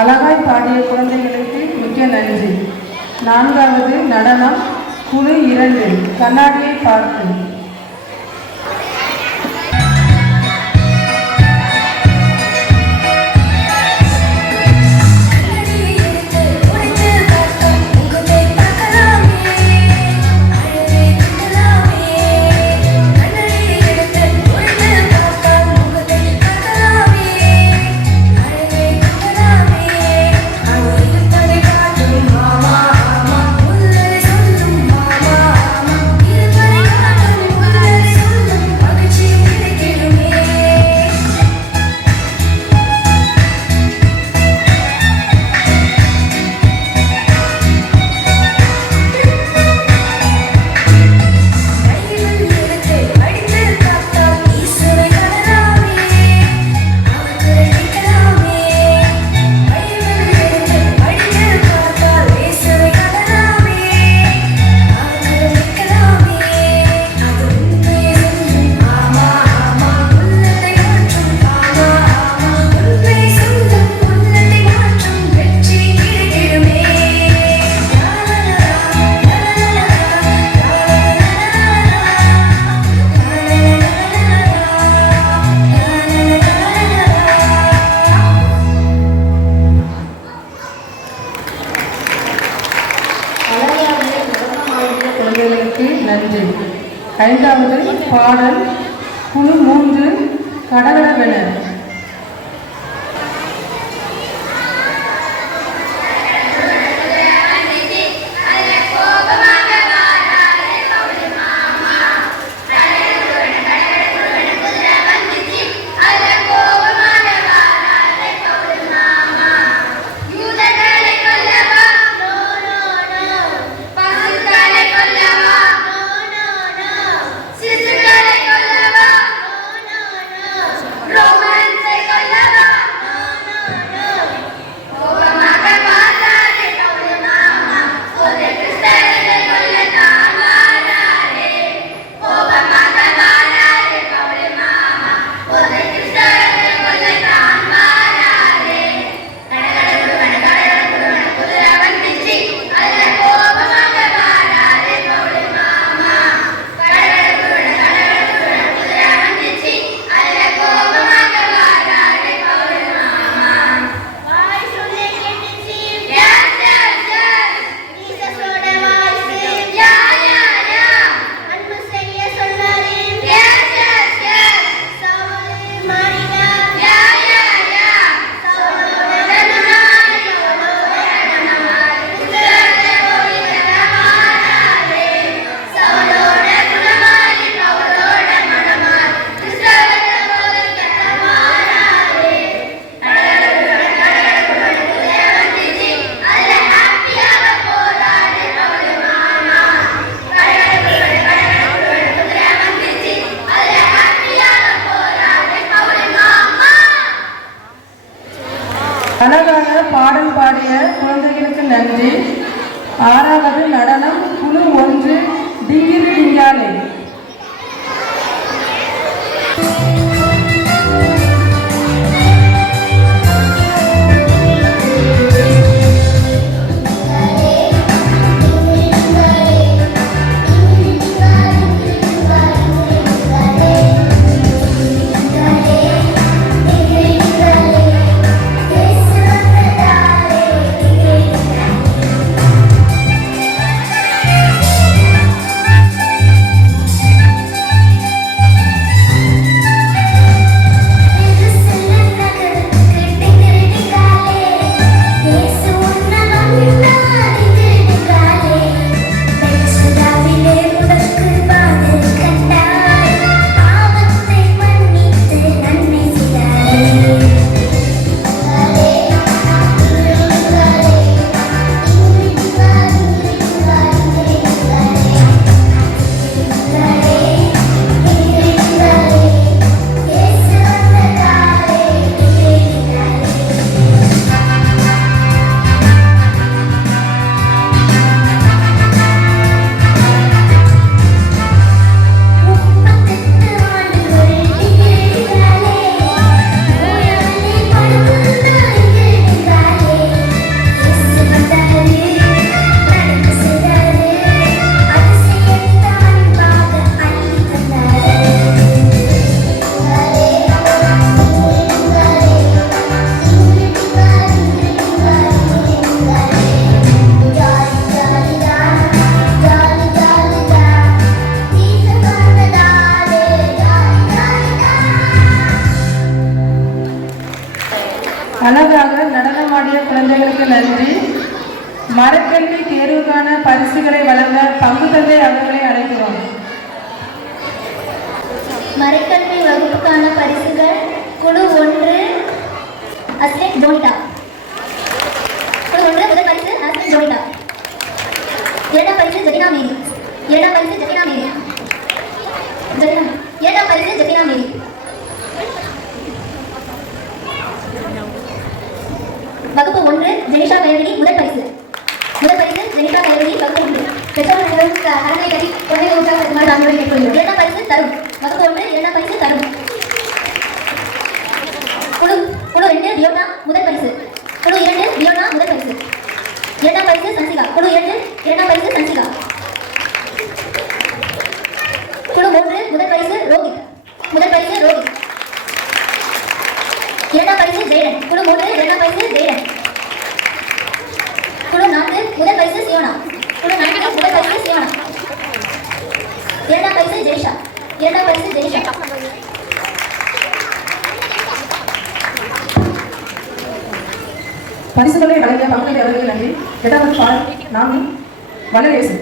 அழகாய் பாடிய குழந்தைகளுக்கு மிக்க நன்றி. நான்காவது நடனம் குழு 2 கண்ணாடியை பார்த்து. நன்றி. ஐந்தாவது பாடல் குழு 3 கடகடவென. அழகான பாடல் பாடிய குழந்தைகளுக்கு நன்றி. ஆறாவது நடனம் குழு 1 டிங்கிரி டிங்காலே. அழகாக நடனமாடிய குழந்தைகளுக்கு நன்றி. மரக்கல்வி தேர்வுக்கான பரிசுகளை வழங்க பங்கு தந்தை அவர்களை அழைக்கிறோம். மரக்கல்வி வகுப்புக்கான பரிசுகள் குழு 1 அஸ்லின் ஜோனிடா. குழு 1 முதல் பரிசு அஸ்லின் ஜோனிடா. இரண்டாம் பரிசு ஜெரினா மேரி. இரண்டாம் பரிசு ஜெரினா மேரி. இரண்டாம் பரிசு ஜெரினா மேரி. வகுப்பு 1 ஜெனிஷா கயவதி முதல் பரிசு. முதல் பரிசு ஜெனிஷா கயவதி வகுப்பு 1. பெற்றோர்களுக்கு அரங்கை கட்டி குழந்தைகள் உற்சாகமாக தாங்களுடன் கேட்கொள்கிறோம். இரண்டாம் பரிசு தரும். வகுப்பு 1 இரண்டாம் பரிசு தரும். குழு 2 தியோனா முதல் பரிசு. குழு 2 தியோனா முதல் பரிசு. இரண்டாம் பரிசு சன்சிகா. குழு 2 இரண்டாம் பரிசு சன்சிகா. குழு 3 முதல் பரிசு ரோஹித். முதல் பரிசு ரோஹித். இரண்டாம் பரிசு ஜெயடன். குழு 3 இரண்டாம் பரிசு ஜெயடன். குழு 4 முதல் பரிசு சியோனா. குழு 4 முதல் பரிசு சியோனா. இரண்டாம் பரிசு ஜெய்ஷா. இரண்டாம் பரிசு ஜெய்ஷா. பரிசுகளை வழங்கிய பங்குகளை அவர்கள் நன்றி. எட்டாவது பாடல் நாமி வளரேசு.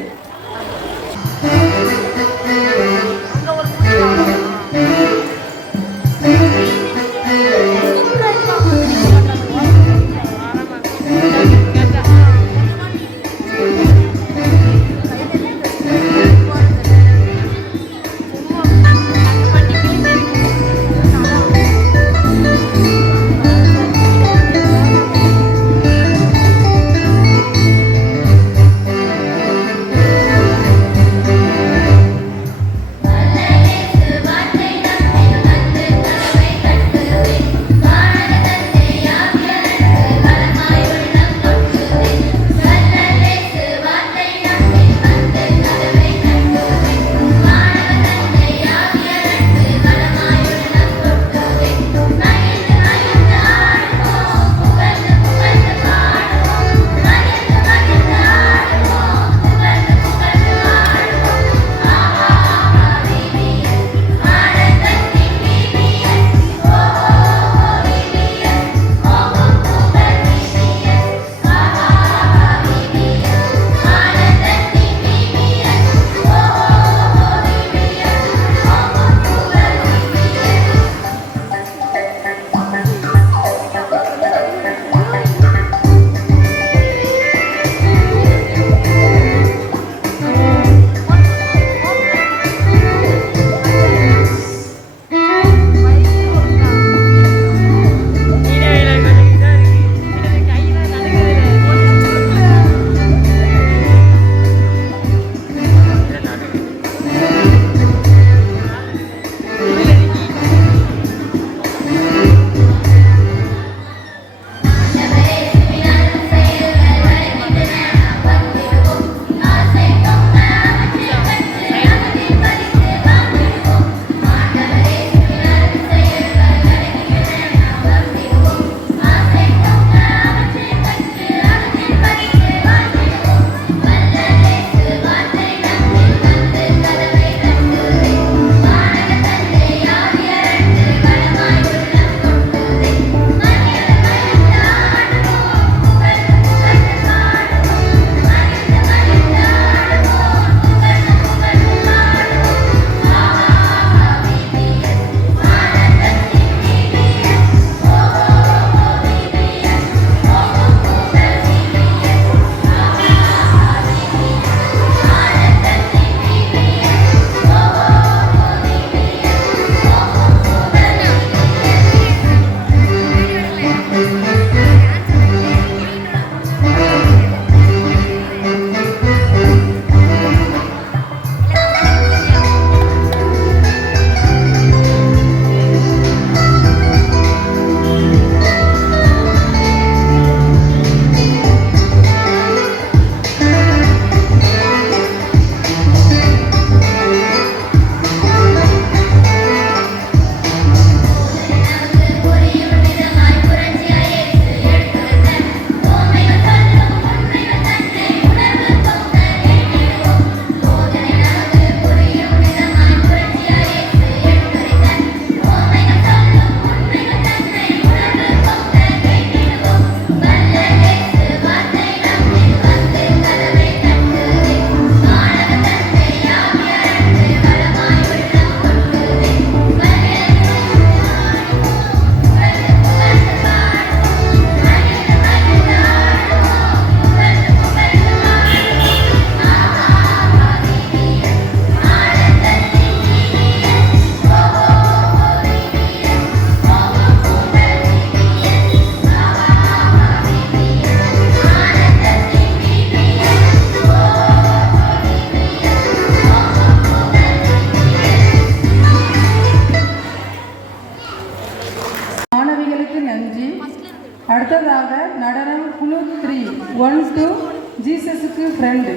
அடுத்ததாக நடனம் குழு 3 1 2 ஜீசஸுக்கு ஃப்ரெண்டு.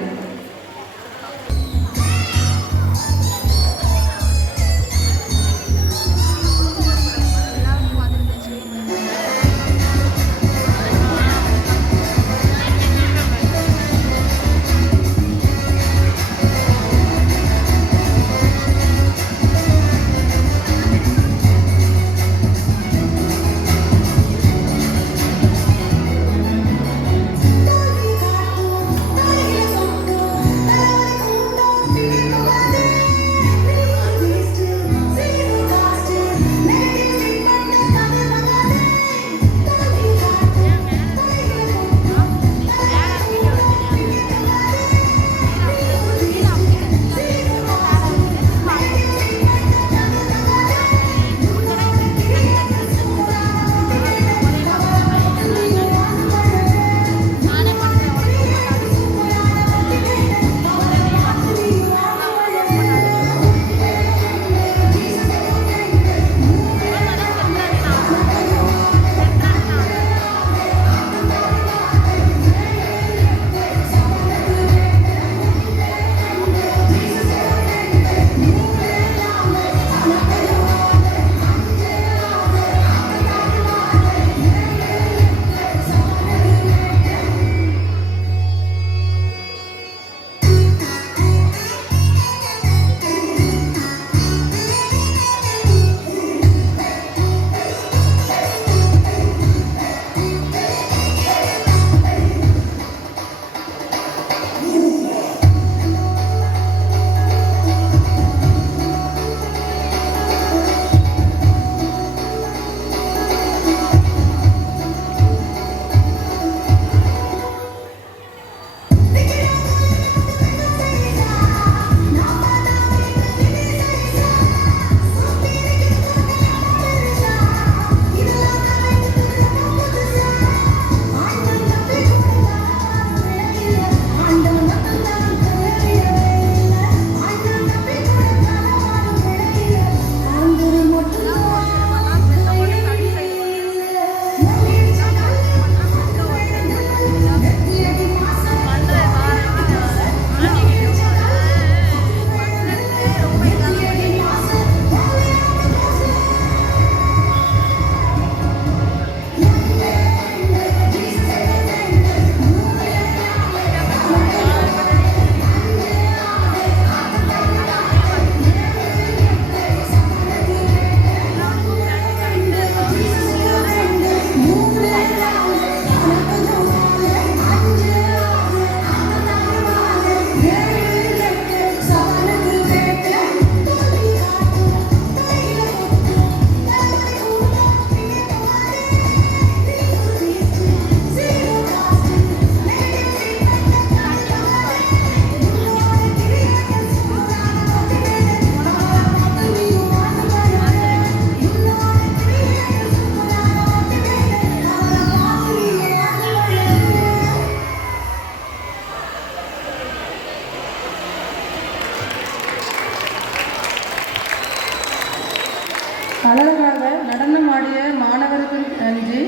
அழகாக நடனமாடிய மாணவருக்கு நன்றி.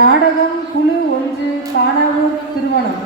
நாடகம் குழு 1 காணாவூர் திருமணம்.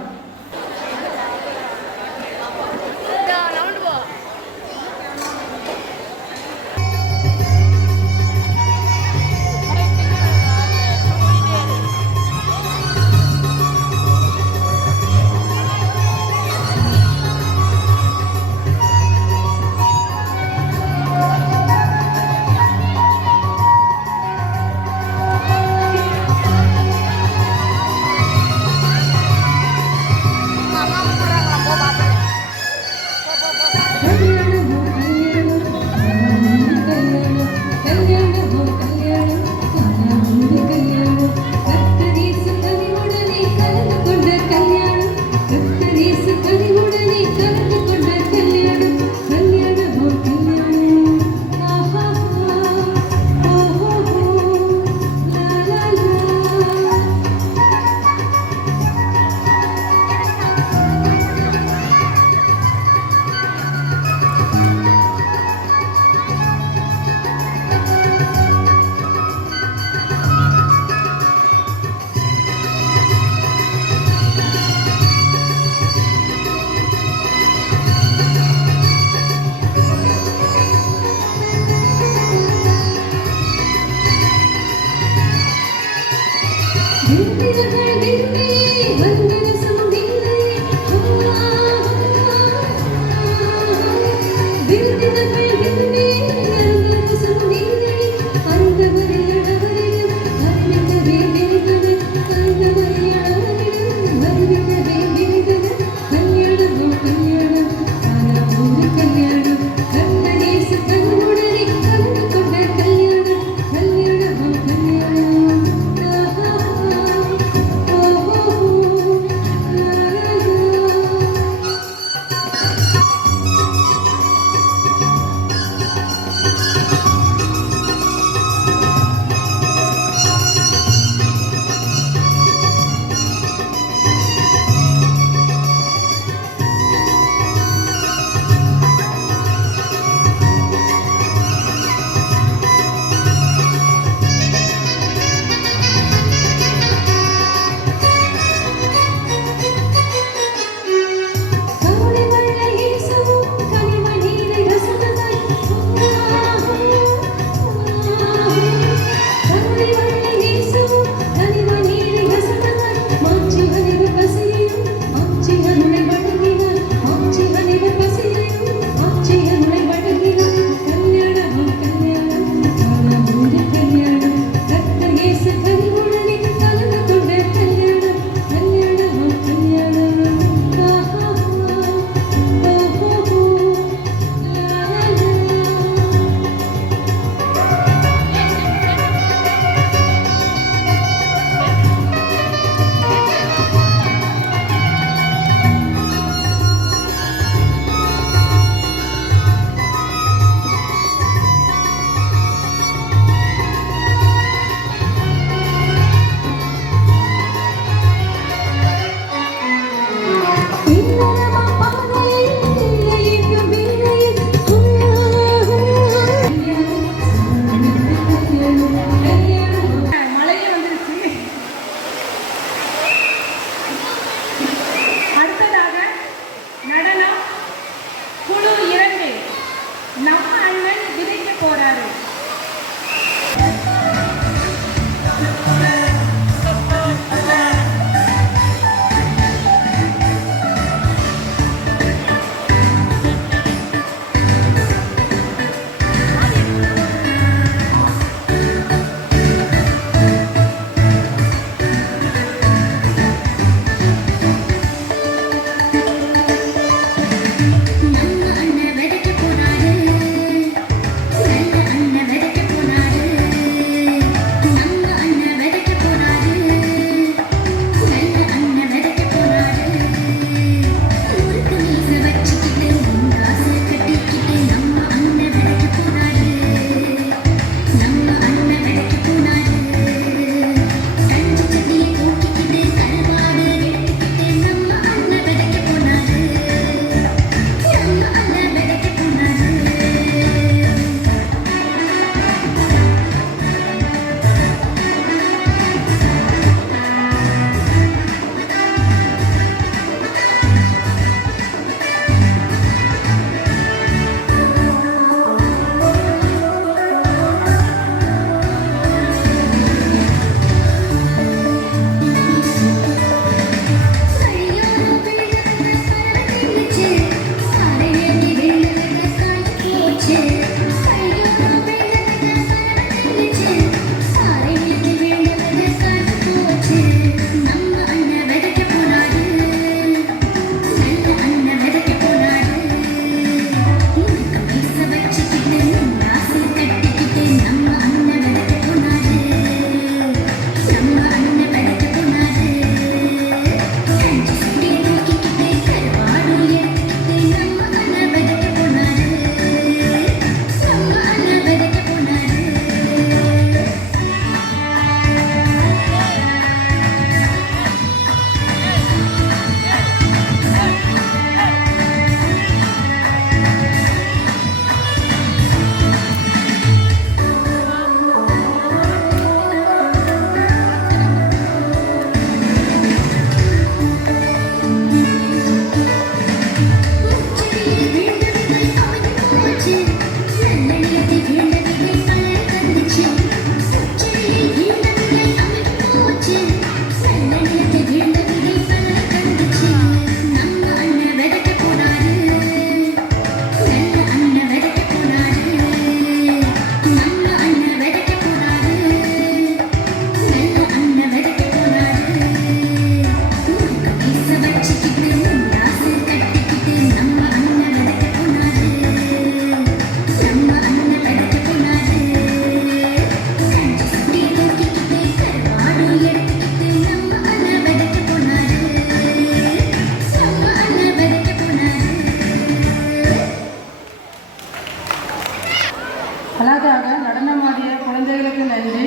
நடனமாடிய குழந்தைகளுக்கு நன்றி.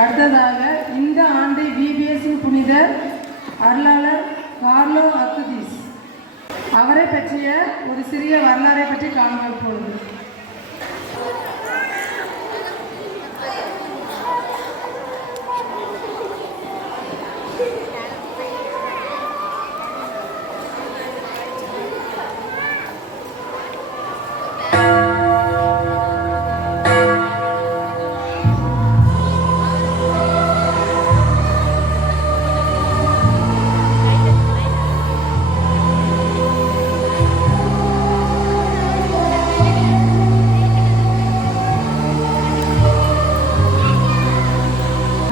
அடுத்ததாக இந்த ஆண்டு விபிஎஸ்ஸின் புனிதர் அருளாளர் கார்லோ அக்குதீஸ் அவரை பற்றிய ஒரு சிறிய வரலாறை பற்றி காண்போம் இப்பொழுது.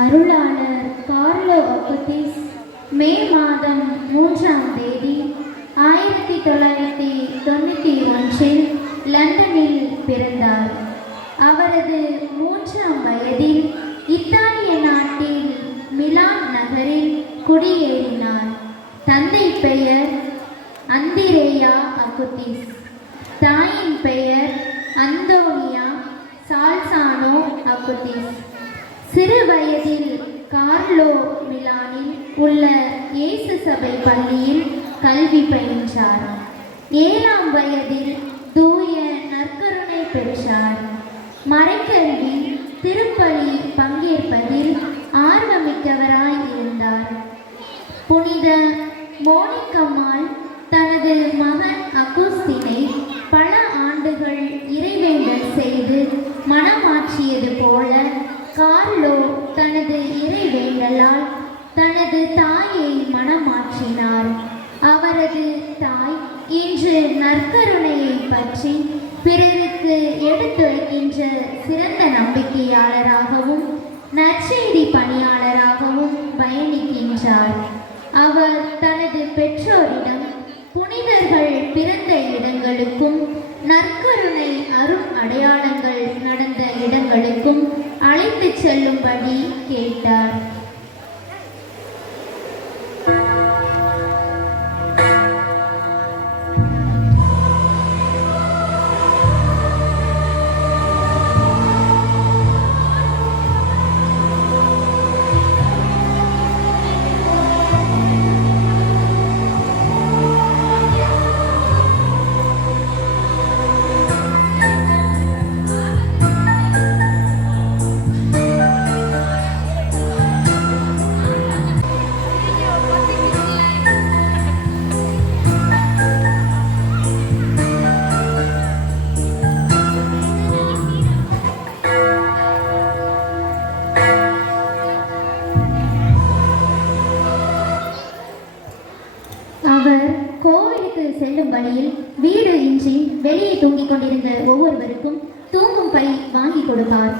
அருளாளர் கார்லோ அக்குதீஸ் மே மாதம் 3ஆம் தேதி 1991 லண்டனில் பிறந்தார். அவரது 3ஆம் வயதில் இத்தாலிய நாட்டில் மிலான் நகரில் குடியேறினார். தந்தை பெயர் அந்திரேயா அக்குதீஸ், தாயின் பெயர் அந்தோனியா சால்சானோ அக்குதீஸ். சிறு வயதில் கார்லோ மிலானில் உள்ள இயேசு சபை பள்ளியில் கல்வி பயின்றார். 7ஆம் வயதில் தூய நற்கருணை பெற்றார். மறைக்கல்வி, திருப்பலி பங்கேற்பதில் ஆர்வமிக்கவராய் இருந்தார். புனித மோனிகம்மாள் தனது மகன் அகுஸ்தினை பல ஆண்டுகள் இறைவேண்டல் செய்து மனமாற்றியது போல கார்லோ தனது இறைவேண்டலால் தனது தாயை மனமாற்றினார். அவரது தாய் இன்று நற்கருணையை பற்றி பிறருக்கு எடுத்துரைக்கின்ற சிறந்த நம்பிக்கையாளராகவும் நற்செய்தி பணியாளராகவும் பயணிக்கின்றார். அவர் தனது பெற்றோரிடம் புனிதர்கள் பிறந்த இடங்களுக்கும் நற்கருணை அரும் அடையாளங்கள் நடந்த இடங்களுக்கும் அழைத்து செல்லும்படி கேட்டார். அவர் கோவிலுக்கு செல்லும் வழியில் வீடு இன்றி வெளியே தூங்கிக் கொண்டிருந்த ஒவ்வொருவருக்கும் தூங்கும் பை வாங்கி கொடுப்பார்.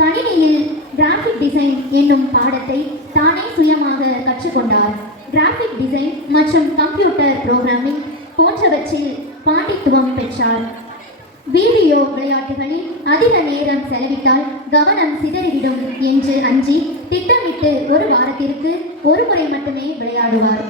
கணினியில் கிராஃபிக் டிசைன் என்னும் பாடத்தை தானே சுயமாக கற்றுக்கொண்டார். கிராஃபிக் டிசைன் மற்றும் கம்ப்யூட்டர் புரோகிராமிங் போன்றவற்றில் பாண்டித்துவம் பெற்றார். வீடியோ விளையாட்டுகளில் அதிக நேரம் செலவிட்டால் கவனம் சிதறிவிடும் என்று அஞ்சி திட்டமிட்டு ஒரு வாரத்திற்கு ஒரு முறை மட்டுமே விளையாடுவார்.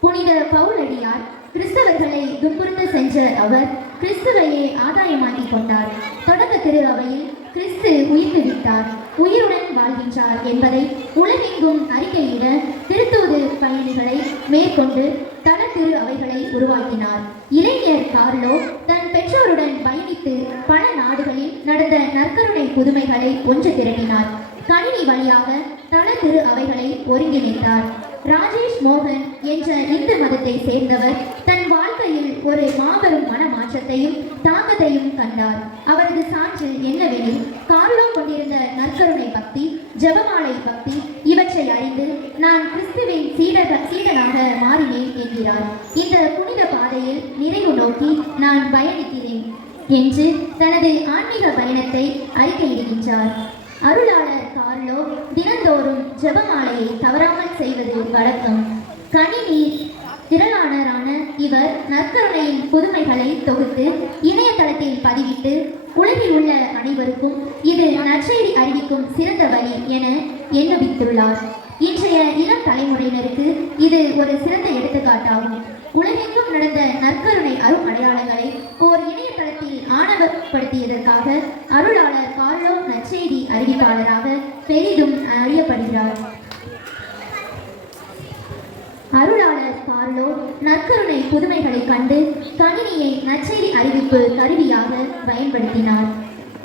புனித பவுலடியார் கிறிஸ்தவர்களை துன்புறுத்த சென்ற அவர் கிறிஸ்துவையே ஆதாயமாக்கிக் கொண்டார். தொடக்க திரு அவையில் கிறிஸ்து உயிர்த்து விட்டார், உயிருடன் வாழ்கின்றார் என்பதை உலகெங்கும் அறிக்கையிட திருத்தூது பயணிகளை மேற்கொண்டு தல திரு அவைகளை உருவாக்கினார். இளைஞர் கார்லோ தன் பெற்றோருடன் பயணித்து பல நாடுகளில் நடந்த நற்கருணை புதுமைகளை ஒன்று திரட்டினார். கணினி வழியாக தல திரு அவைகளை ஒருங்கிணைத்தார். ராஜேஷ் மோகன் என்ற இந்து மதத்தை சேர்ந்தவர் தன் வாழ்க்கையில் ஒரு மாபெரும் மனமாற்றத்தையும் தாக்கத்தையும் கண்டார். அவரது சான்று என்னவெனில், கார்லோ கொண்டிருந்த நற்கருணை பக்தி, ஜெபமாலை பக்தி இவற்றை அறிந்து நான் கிறிஸ்துவின் சீடனாக மாறினேன் என்கிறார். இந்த புனித பாதையில் நிறைவு நோக்கி நான் பயணிக்கிறேன் என்று தனது ஆன்மீக பயணத்தை அறிக்கையிடுகின்றார். அருளாளர் கார்லோ தினந்தோறும் ஜெபமாலையை தவறாமல் செய்வது வழக்கம். கணினி திரளாளரான இவர் நற்கருணையின் புதுமைகளை தொகுத்து இணையதளத்தில் பதிவிட்டு உலகில் உள்ள அனைவருக்கும் இது நற்செய்தி அறிவிக்கும் சிறந்த வழி என எண்ணுவித்துள்ளார். இன்றைய இளம் தலைமுறையினருக்கு இது ஒரு சிறந்த எடுத்துக்காட்டாகும். உலகெங்கும் நடந்த நற்கருணை அரும் அடையாளங்களை ஓர் இணையதளத்தில் ஆணவப்படுத்தியதற்காக அருளாளர் கார்லோ நற்செய்தி அறிவிப்பாளராக பெரிதும் அறியப்படுகிறார். அருளாளர் கார்லோ நற்கருணை புதுமைகளை கண்டு கணினியை நற்செய்தி அறிவிப்பு கருவியாக பயன்படுத்தினார்.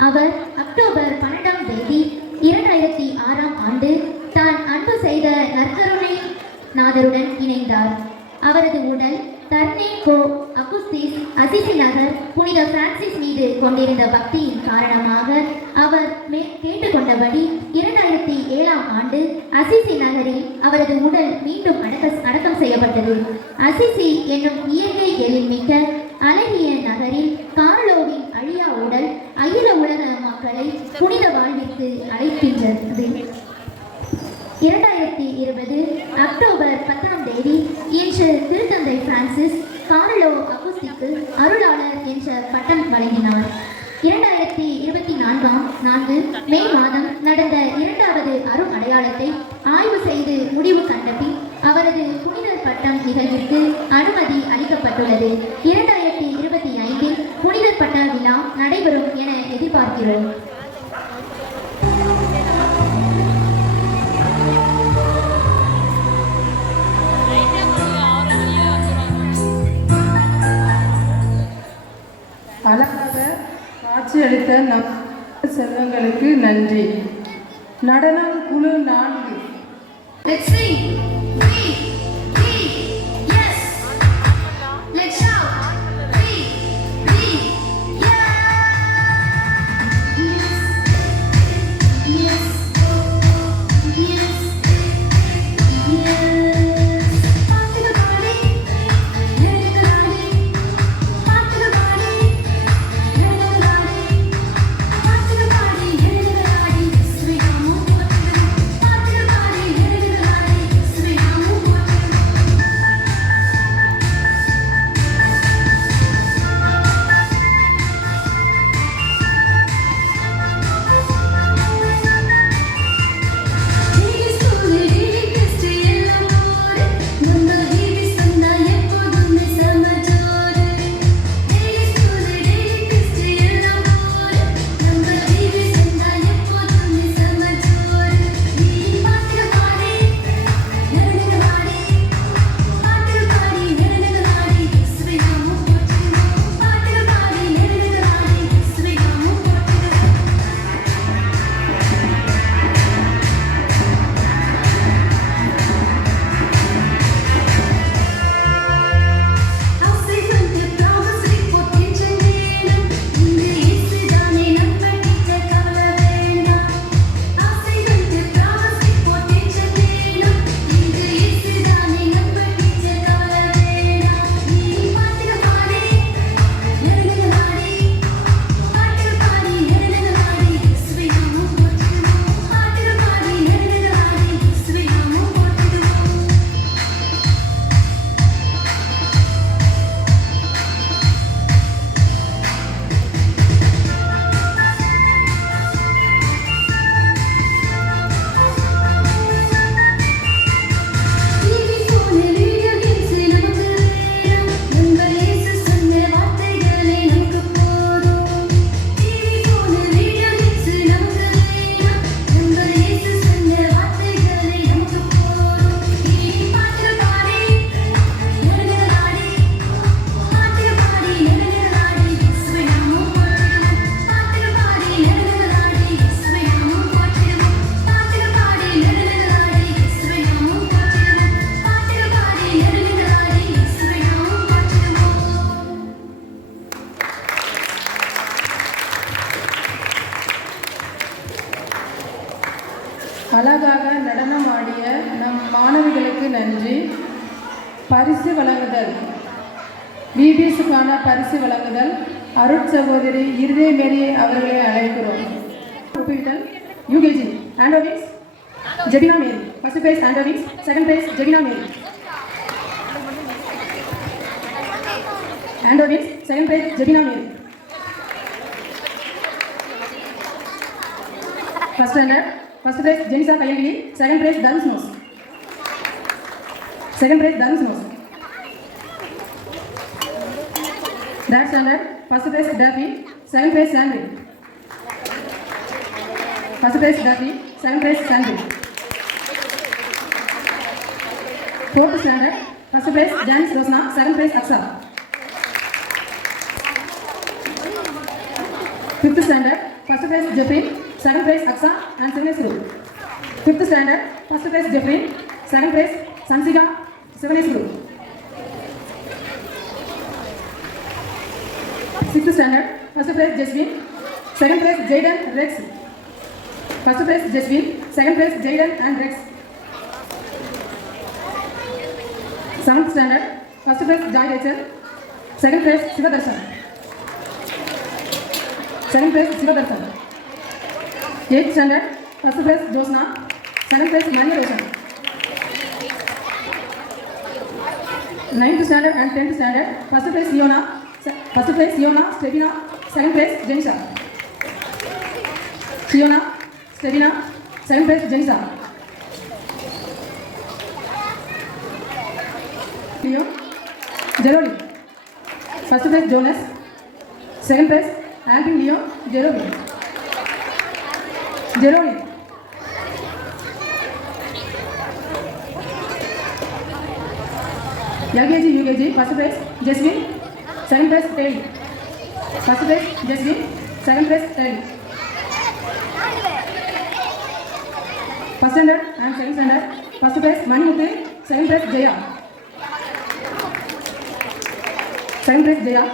அவர் அக்டோபர் 12ஆம் தேதி 2006ஆம் ஆண்டு தான் அன்பு செய்த நற்கருணை நாதருடன் இணைந்தார். அவரது உடல் தர்னே கோ அகுஸ்திஸ் அசிசி நகர் புனித பிரான்சிஸ் மீது கொண்டிருந்த பக்தியின் காரணமாக அவர் கேட்டுக்கொண்டபடி 2007ஆம் ஆண்டு அசிசி நகரில் அவரது உடல் மீண்டும் அடக்கம் செய்யப்பட்டது. அசிசி என்னும் இயற்கை எழில்மிக்க அழகிய நகரில் கார்லோவின் அழியா உடல் அகில உலக மக்களை புனித வாழ்விற்கு அழைக்கின்றது. 2020 அக்டோபர் 10ஆம் தேதி இன்று திருத்தந்தை பிரான்சிஸ் கார்லோ அகுஸ்திக்கு அருளாளர் என்ற பட்டம் வழங்கினார். 2024 மே மாதம் நடந்த 2வது அரும் அடையாளத்தை ஆய்வு செய்து முடிவு கண்டபின் அவரது புனிதர் பட்டம் நிகழ்விற்கு அனுமதி அளிக்கப்பட்டுள்ளது. 2025 புனிதர் பட்ட விழா நடைபெறும் என எதிர்பார்க்கிறோம். அழகாக காட்சியளித்த நம் செல்வங்களுக்கு நன்றி. நடனம் குழு 4. Let's sing. We, yes. Let's shout. We, yes. Yes, yes, yes, yes. Part of the body, head of the body. Part of the body, head of the body. Part of the body, head of the body. Sweet move. Part of the body, head of the body. Sweet move. அழகாக நடனம் ஆடிய நம் மாணவிகளுக்கு நன்றி. பரிசு வழங்குதல். பிபிஎஸ்க்கான பரிசு வழங்குதல் அருட்சகோதரி இருதய மேரியை அவர்களை அழைக்கிறோம். UKG Antovis Jebina Mary. First prize Antovis, second prize Jebina Mary. Antovis, second prize Jebina Mary. First standard First prize Jenisa Kayagili, second prize Dharms Nose. Second prize Dharms Nose. Third standard, first place Duffy, second place Sandri. First place Duffy, second place Sandri. Fourth standard, first place Janice Rosna, second place Aksa. Fifth standard, first place Jeffrey, second place Aksa and second place Ru. Fifth standard, first place Jeffrey, second place Sansika, second place Ru. Sixth standard, first place Jasmine, second place Jaden Rex. First place Jasmine, second place Jaden and Rex. Seventh standard, first place Joy Rachel, second place Sivadarshan. Second place Sivadarshan. Eighth standard, first place Josna, second place Mani Roshan. Ninth standard and 10th standard, first place Fiona, Stevina, second place Jenisa. Fiona, Stevina, second place Jenisa. Leo, Jerome, first place Jonas, second place Alvin Leo, Jerome. LKG, UKG, first place Jasmine, second place Taylor. First place Jasmine, second place Taylor. First standard and second standard, first place Manimuthu, second place Jaya. Second place Jaya.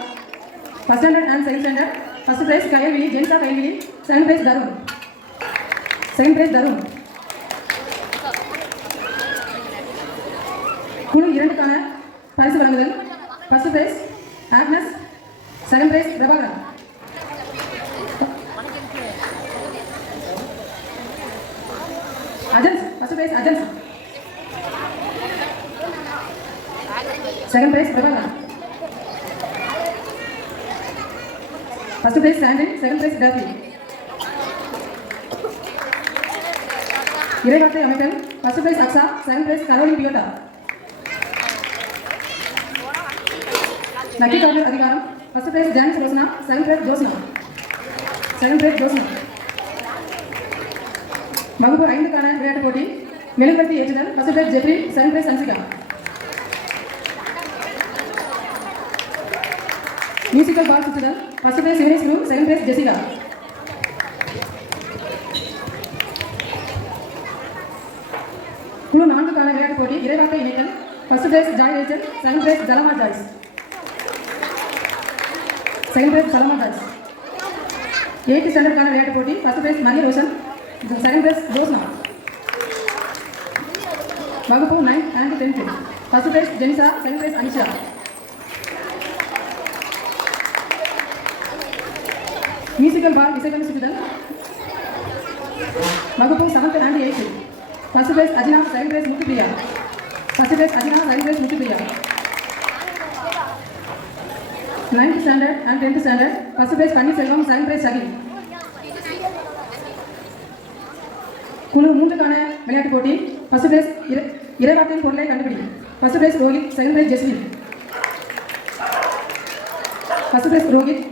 First standard and second standard, first place Kayavili, Jensa Kayavili, second place Darun. Second place Darun. குழு 2க்கான பரிசு வழங்குதல். First prize Agnes, second prize Prabhakaran. Ajans, first prize Ajans, second prize Prabhakaran. First prize Sandy, second prize Darby. இறைவார்த்தை அமைப்பில் first prize Aksa, second prize Caroline Piyotta. நக்கி கவிஞர் அதிகாரம், first prize Janis Roshna, second prize Josna. வகுப்பு 5க்கான விளையாட்டுப் போட்டி மெழுகுவர்த்தி ஏற்றுதல், first prize Jeffrey, second prize Sanchika. Musical ball சுற்றுதல், first prize Eunice Guru, second prize Jessica. குழு 4க்கான விளையாட்டுப் போட்டி இறைவார்த்தை இணைத்தல், first prize Joy Rachel, second prize Jalama Joyce. Second prize Salama Joyce. 8th ஸ்டாண்டர்டுக்கான விளையாட்டுப் போட்டி first prize Mani Roshan, second prize Josna. வகுப்பு 9th and 10th, first prize Jenisa, second prize Anisha. Musical ball இசைக்கல் சுற்றுதல், வகுப்பு 7th and 8th, first prize Ajina, second prize Muthupriya. First prize Ajina, second prize Muthupriya. 9th standard and 10th standard, first prize Panni Selvam, second prize Shagil. குழு 3க்கான விளையாட்டுப் போட்டி first price இறைவார்த்தையின் பொருளை கண்டுபிடி, first prize Rohit, second prize Jesmin. First prize Rohit,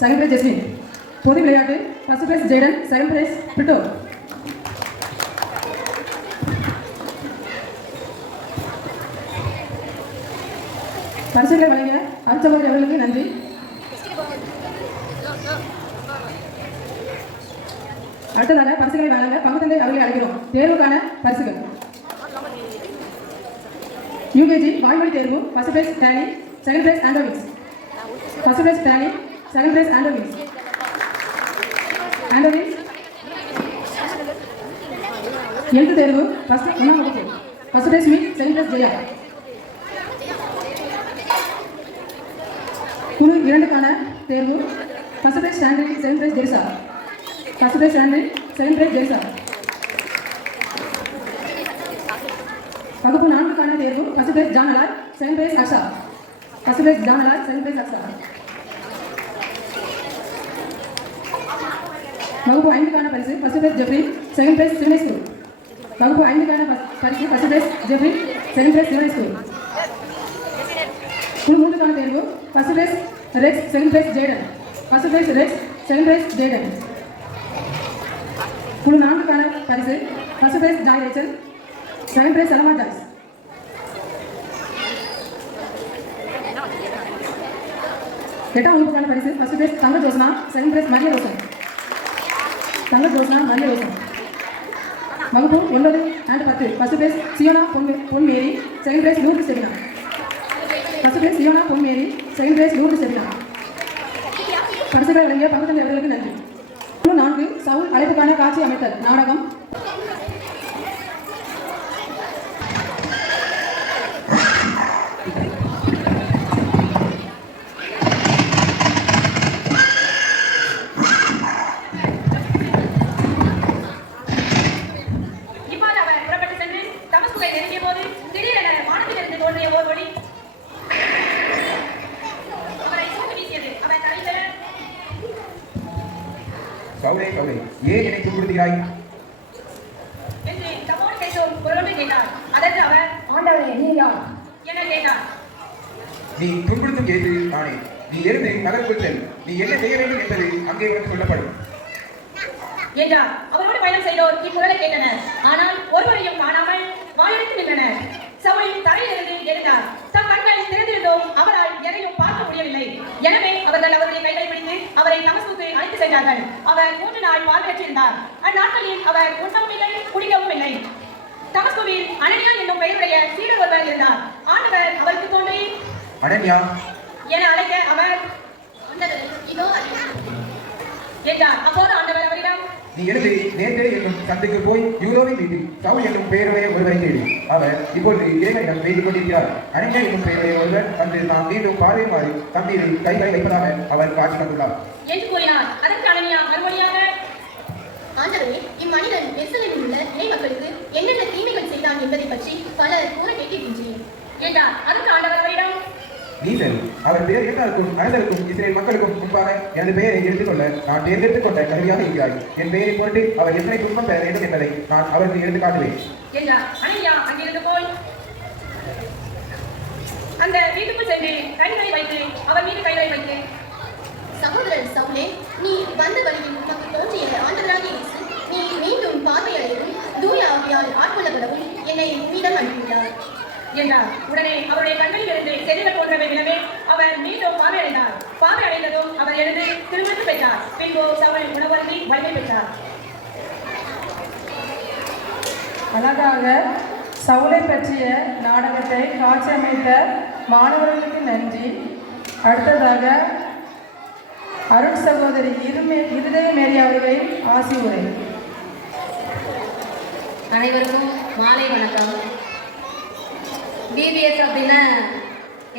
second prize Jesmin. பொது விளையாட்டு first prize Jayden, second prize Brito. பரிசுகளை வழங்கிய அருட்சகோதரி அவர்களுக்கு நன்றி. அடுத்ததாக பரிசுகளை வழங்க பங்குத்தந்தை அவர்களை அழைக்கிறோம். தேர்வுக்கான பரிசுகள் யூகேஜி வாய்மொழி தேர்வு, first prize Danny, second prize Antovix. First prize Danny, second prize Antovix. 8th தேர்வு ஃபர்ஸ்ட் 1ஆம் வகுப்பு, ஃபர்ஸ்ட் பிரைஸ் மீ, செகண்ட் பிரைஸ் ஜெயா. குழு 2க்கான தேர்வு first prize standard, second prize Jerisa. First prize standard, second prize Jerisa. வகுப்பு 4க்கான தேர்வு first prize John Alar, second prize Aksha. First prize John Alar, second prize Aksha. வகுப்பு 5க்கான பரிசு first prize Jeffrey, second prize Sivanesh Guru. வகுப்பு 5க்கான பரிசு first prize Jeffrey, second prize Sivanesh Guru. குழு 3க்கான தேர்வு first prize Rex, second place Jaden. First place Rex, second place Jaden. குழு 4க்கான பரிசு first prize Joy Rachel, second prize Salama Joyce. எட்டாம் வகுப்புக்கான பரிசு first prize Thanga Josna, second prize Maria Rosan. Thanga Josna Maria Rosan. வகுப்பு 9 and 10 first prize Siona Ponmary, second prize Lourdu Sebina. First prize Siona Ponmary, second prize Lourdu Sebina. பரிசுகளை வழங்கிய பங்குத்தந்தை அவர்களுக்கு நன்றி. 4 சவுல் அழைப்புக்கான காட்சி அமைத்தல் நாடகம். இவ்வாறு அவர் புறப்பட்டு சென்று தமஸ்குவை நெருங்கிய போது திடீரென வானத்திலிருந்து தோன்றிய ஓர் ஒளி அவரை சூழ்ந்து வீசியது. அவர் தலைவர் சவுலே சவுலே, ஏன் என்னை துன்புறுத்துகிறாய் என்று தம்மோடு பேசும் குரலோடு கேட்டார். அதற்கு அவர், ஆண்டவரே நீர் யார் என கேட்டார். நீ துன்புறுத்தும் இயேசு நானே. நீ எழுந்து நகருக்குள் செல். நீ என்ன செய்ய வேண்டும் என்பது அங்கே உனக்கு சொல்லப்படும் என்றார். அவரோடு பயணம் செய்தோர் இக்குரலை கேட்டனர். ஆனால் ஒருவரையும் காணாமல் வாயெடுத்து நின்றனர். சவுல் தரையிலிருந்து எழுந்தார். தம் கண்கள் திறந்திருந்தோம் அவரால் எதையும் பார்க்க முடியவில்லை. எனவே அவர்கள் அவருடைய கைகளை பிடித்து அவரை தமஸ்குக்கு அழைத்து சென்றார்கள். அவர் 3 நாள் பார்வையற்றிருந்தார். அந்நாட்களில் அவர் உண்ணவும் இல்லை, குடிக்கவும் இல்லை. தமஸ்குவில் அனனியா என்னும் பெயருடைய சீடர் ஒருவர் இருந்தார். ஆண்டவர் அவருக்கு தோன்றி அனன்யா என அழைக்க அவர், ஆண்டவரே இதோ என்றார். அப்போது ஆண்டவர் அவரிடம், நீ எழுந்து நேர்கே என்னும் சந்தைக்கு போய் யூரோவின் வீட்டில் சவுல் என்னும் பெயருடைய ஒருவரை தேடி. அவர் இப்பொழுது இறைவனிடம் பேசிக் கொண்டிருக்கிறார். அனன்யா என்னும் பெயருடைய ஒருவர் வந்து நாம் மீண்டும் பார்வை மாறி தண்ணீரில் கைகளை வைப்பதாக அவர் காட்சி தந்துள்ளார் என்று கூறினார். அதற்கு அனனியா மறுமொழியாக, ஆண்டவரே, இம்மனிதன் எருசலேமில் உள்ள இறை மக்களுக்கு என்னென்ன தீமைகள் செய்தான் என்பதை பற்றி பலர் கூற கேட்டிருக்கின்றேன் என்றார். அதற்கு ஆண்டவர் அவரிடம், நீ செல். அவர் பெயர் எல்லாருக்கும் அரசருக்கும் இஸ்ரேல் மக்களுக்கும் முன்பாக எனது பெயரை எடுத்துக்கொள்ள நான் தேர்ந்தெடுத்துக் கொண்ட கருவியாக இருக்கிறார். என் பெயரை பொருட்டு அவர் எத்தனை துன்பம் பெற வேண்டும் என்பதை நான் அவருக்கு எடுத்து காட்டுவேன் என்றார். அனனியா அங்கிருந்து போய் அந்த வீட்டுக்குள் சென்று கைகளை வைத்து அவர் மீது கைகளை வைத்து, சகோதரர் சவுலே, நீ வந்த வழியில் உனக்கு தோன்றிய ஆண்டவராகிய இயேசு நீ மீண்டும் பார்வையடையவும் தூய ஆவியால் ஆட்கொள்ளப்படவும் என்னை உன்னிடம் அனுப்பியுள்ளார் என்றார். உடனே அவருடைய கண்களில் இருந்து செதில்கள் போன்றவை விழவே அவர் மீண்டும் பார்வையடைந்தார். பார்வையடைந்ததும் அவர் எழுந்து திருமணம் பெற்றார். பின்பு சவுல் உணவருந்தி வலிமை பெற்றார். அழகாக சவுலை பற்றிய நாடகத்தை காட்சி அமைத்த மாணவர்களுக்கு நன்றி. அடுத்ததாக அருள் சகோதரி இருதய மேரி அவர்களின் ஆசி உரை. அனைவருக்கும் மாலை வணக்கம். பிபிஎஸ் அப்படின்னா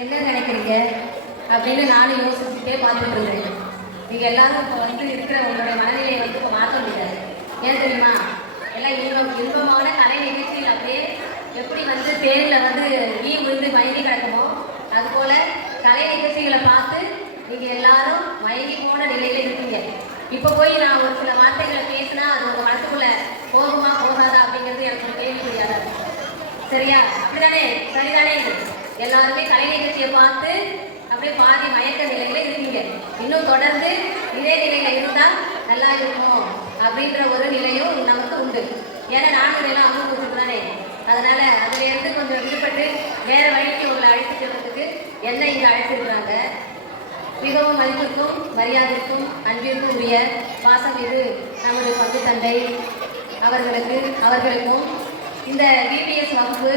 என்ன நினைக்கிறீங்க அப்படின்னு நானும் யோசிச்சுட்டே பார்த்துட்டு இருந்தேன். நீங்கள் எல்லாரும் இப்போ இருக்கிற உங்களுடைய மனநிலையை இப்போ மாற்ற முடியாது. ஏன் தெரியுமா? எல்லாம் இன்பமான கலை நிகழ்ச்சிகள் அப்படியே எப்படி தேனில் ஈ விழுந்து மயங்கி கிடக்குமோ அதுபோல் கலை நிகழ்ச்சிகளை பார்த்து நீங்கள் எல்லாரும் மயங்கி போன நிலையில் இருக்கீங்க. இப்போ போய் நான் ஒரு சில வார்த்தைகளை பேசினா அது உங்கள் மனசுக்குள்ளே போகுமா போகாதா அப்படிங்கிறது எனக்கு ஒரு கேள்விக்குறியாக இருக்கும். சரியா? அப்படிதானே? சரிதானே? எல்லாருமே கலை நிகழ்ச்சியை பார்த்து அப்படியே பாதி மயக்க நிலையில இருக்கீங்க. இன்னும் தொடர்ந்து இதே நிலையில இருந்தால் நல்லா இருக்கும் அப்படின்ற ஒரு நிலையும் நமக்கு உண்டு. ஏன்னா நானும் இதெல்லாம் அனுபவிச்சுட்டு தானே. அதனால அதுல இருந்து கொஞ்சம் விடுபட்டு வேற வழிக்கு உங்களை அழைத்து செல்வதற்கு என்ன இங்கே அழைச்சிருக்கிறாங்க. மிகவும் மதிப்புக்கும் மரியாதைக்கும் அன்பிற்கும் உரிய பாசம் இது நமது பங்கு தந்தை அவர்களுக்கும் இந்த பிபிஎஸ் வகுப்பு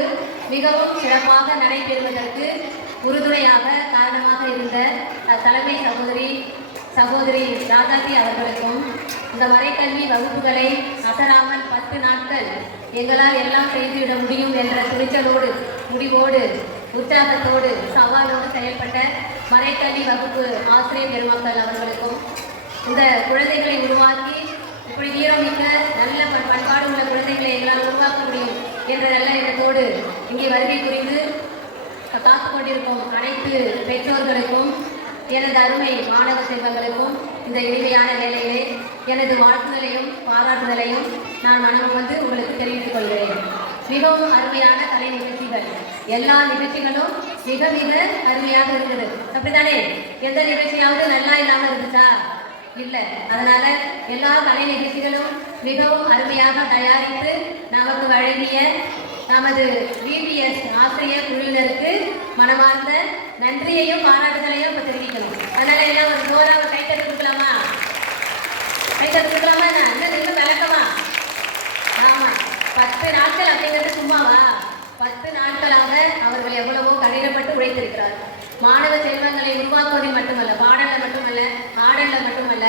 மிகவும் சிறப்பாக நடைபெறுவதற்கு உறுதுணையாக காரணமாக இருந்த தலைமை சகோதரி ராதாதி அவர்களுக்கும் இந்த மறைக்கல்வி வகுப்புகளை அசராமல் 10 நாட்கள் எங்களால் எல்லாம் செய்துவிட முடியும் என்ற துணிச்சலோடு முடிவோடு உற்சாகத்தோடு சவாலோடு செயல்பட்ட மறைக்கல்வி வகுப்பு ஆசிரியர் பெருமக்கள் அவர்களுக்கும் இந்த குழந்தைகளை உருவாக்கி இப்படி வீரமிக்க நல்ல பண்பாடு உள்ள குழந்தைகளை எங்களால் உருவாக்க முடியும் என்ற நல்ல எண்ணத்தோடு இங்கே வருகை புரிந்து காத்து கொண்டிருக்கும் அனைத்து பெற்றோர்களுக்கும் எனது அருமை மாணவ செல்வங்களுக்கும் இந்த இனிமையான வேலையிலே எனது வாழ்த்துதலையும் பாராட்டுதலையும் நான் மனம் உங்களுக்கு தெரிவித்துக் கொள்கிறேன். மிகவும் அருமையான கலை நிகழ்ச்சிகள். எல்லா நிகழ்ச்சிகளும் மிக மிக அருமையாக இருந்தது. அப்படித்தானே? எந்த நிகழ்ச்சியாவது நல்லா இல்லாம இருந்துச்சா? இல்லை. அதனால எல்லா கலை நிகழ்ச்சிகளும் மிகவும் அருமையாக தயாரித்து நமக்கு வழங்கிய நமது விபிஎஸ் ஆசிரியர் குழுவினருக்கு மனமார்ந்த நன்றியையும் பாராட்டுதலையும் இப்போ தெரிவிக்கணும். அதனால எல்லாம் ஒரு ஜோராக கைத்தட்டு கொடுக்கலாமா? கைத்தட்டு கொடுக்கலாமா? என்ன இன்னும் விளக்கமா? ஆமாம், 10 நாட்கள் அப்படிங்கிறது சும்மாவா? 10 நாட்களாக அவர்கள் எவ்வளவோ கடினப்பட்டு உழைத்திருக்கிறார். மாணவ செல்வங்களை உருவாக்குவதில் மட்டுமல்ல, பாடலில் மட்டுமல்ல, ஆடலில் மட்டுமல்ல,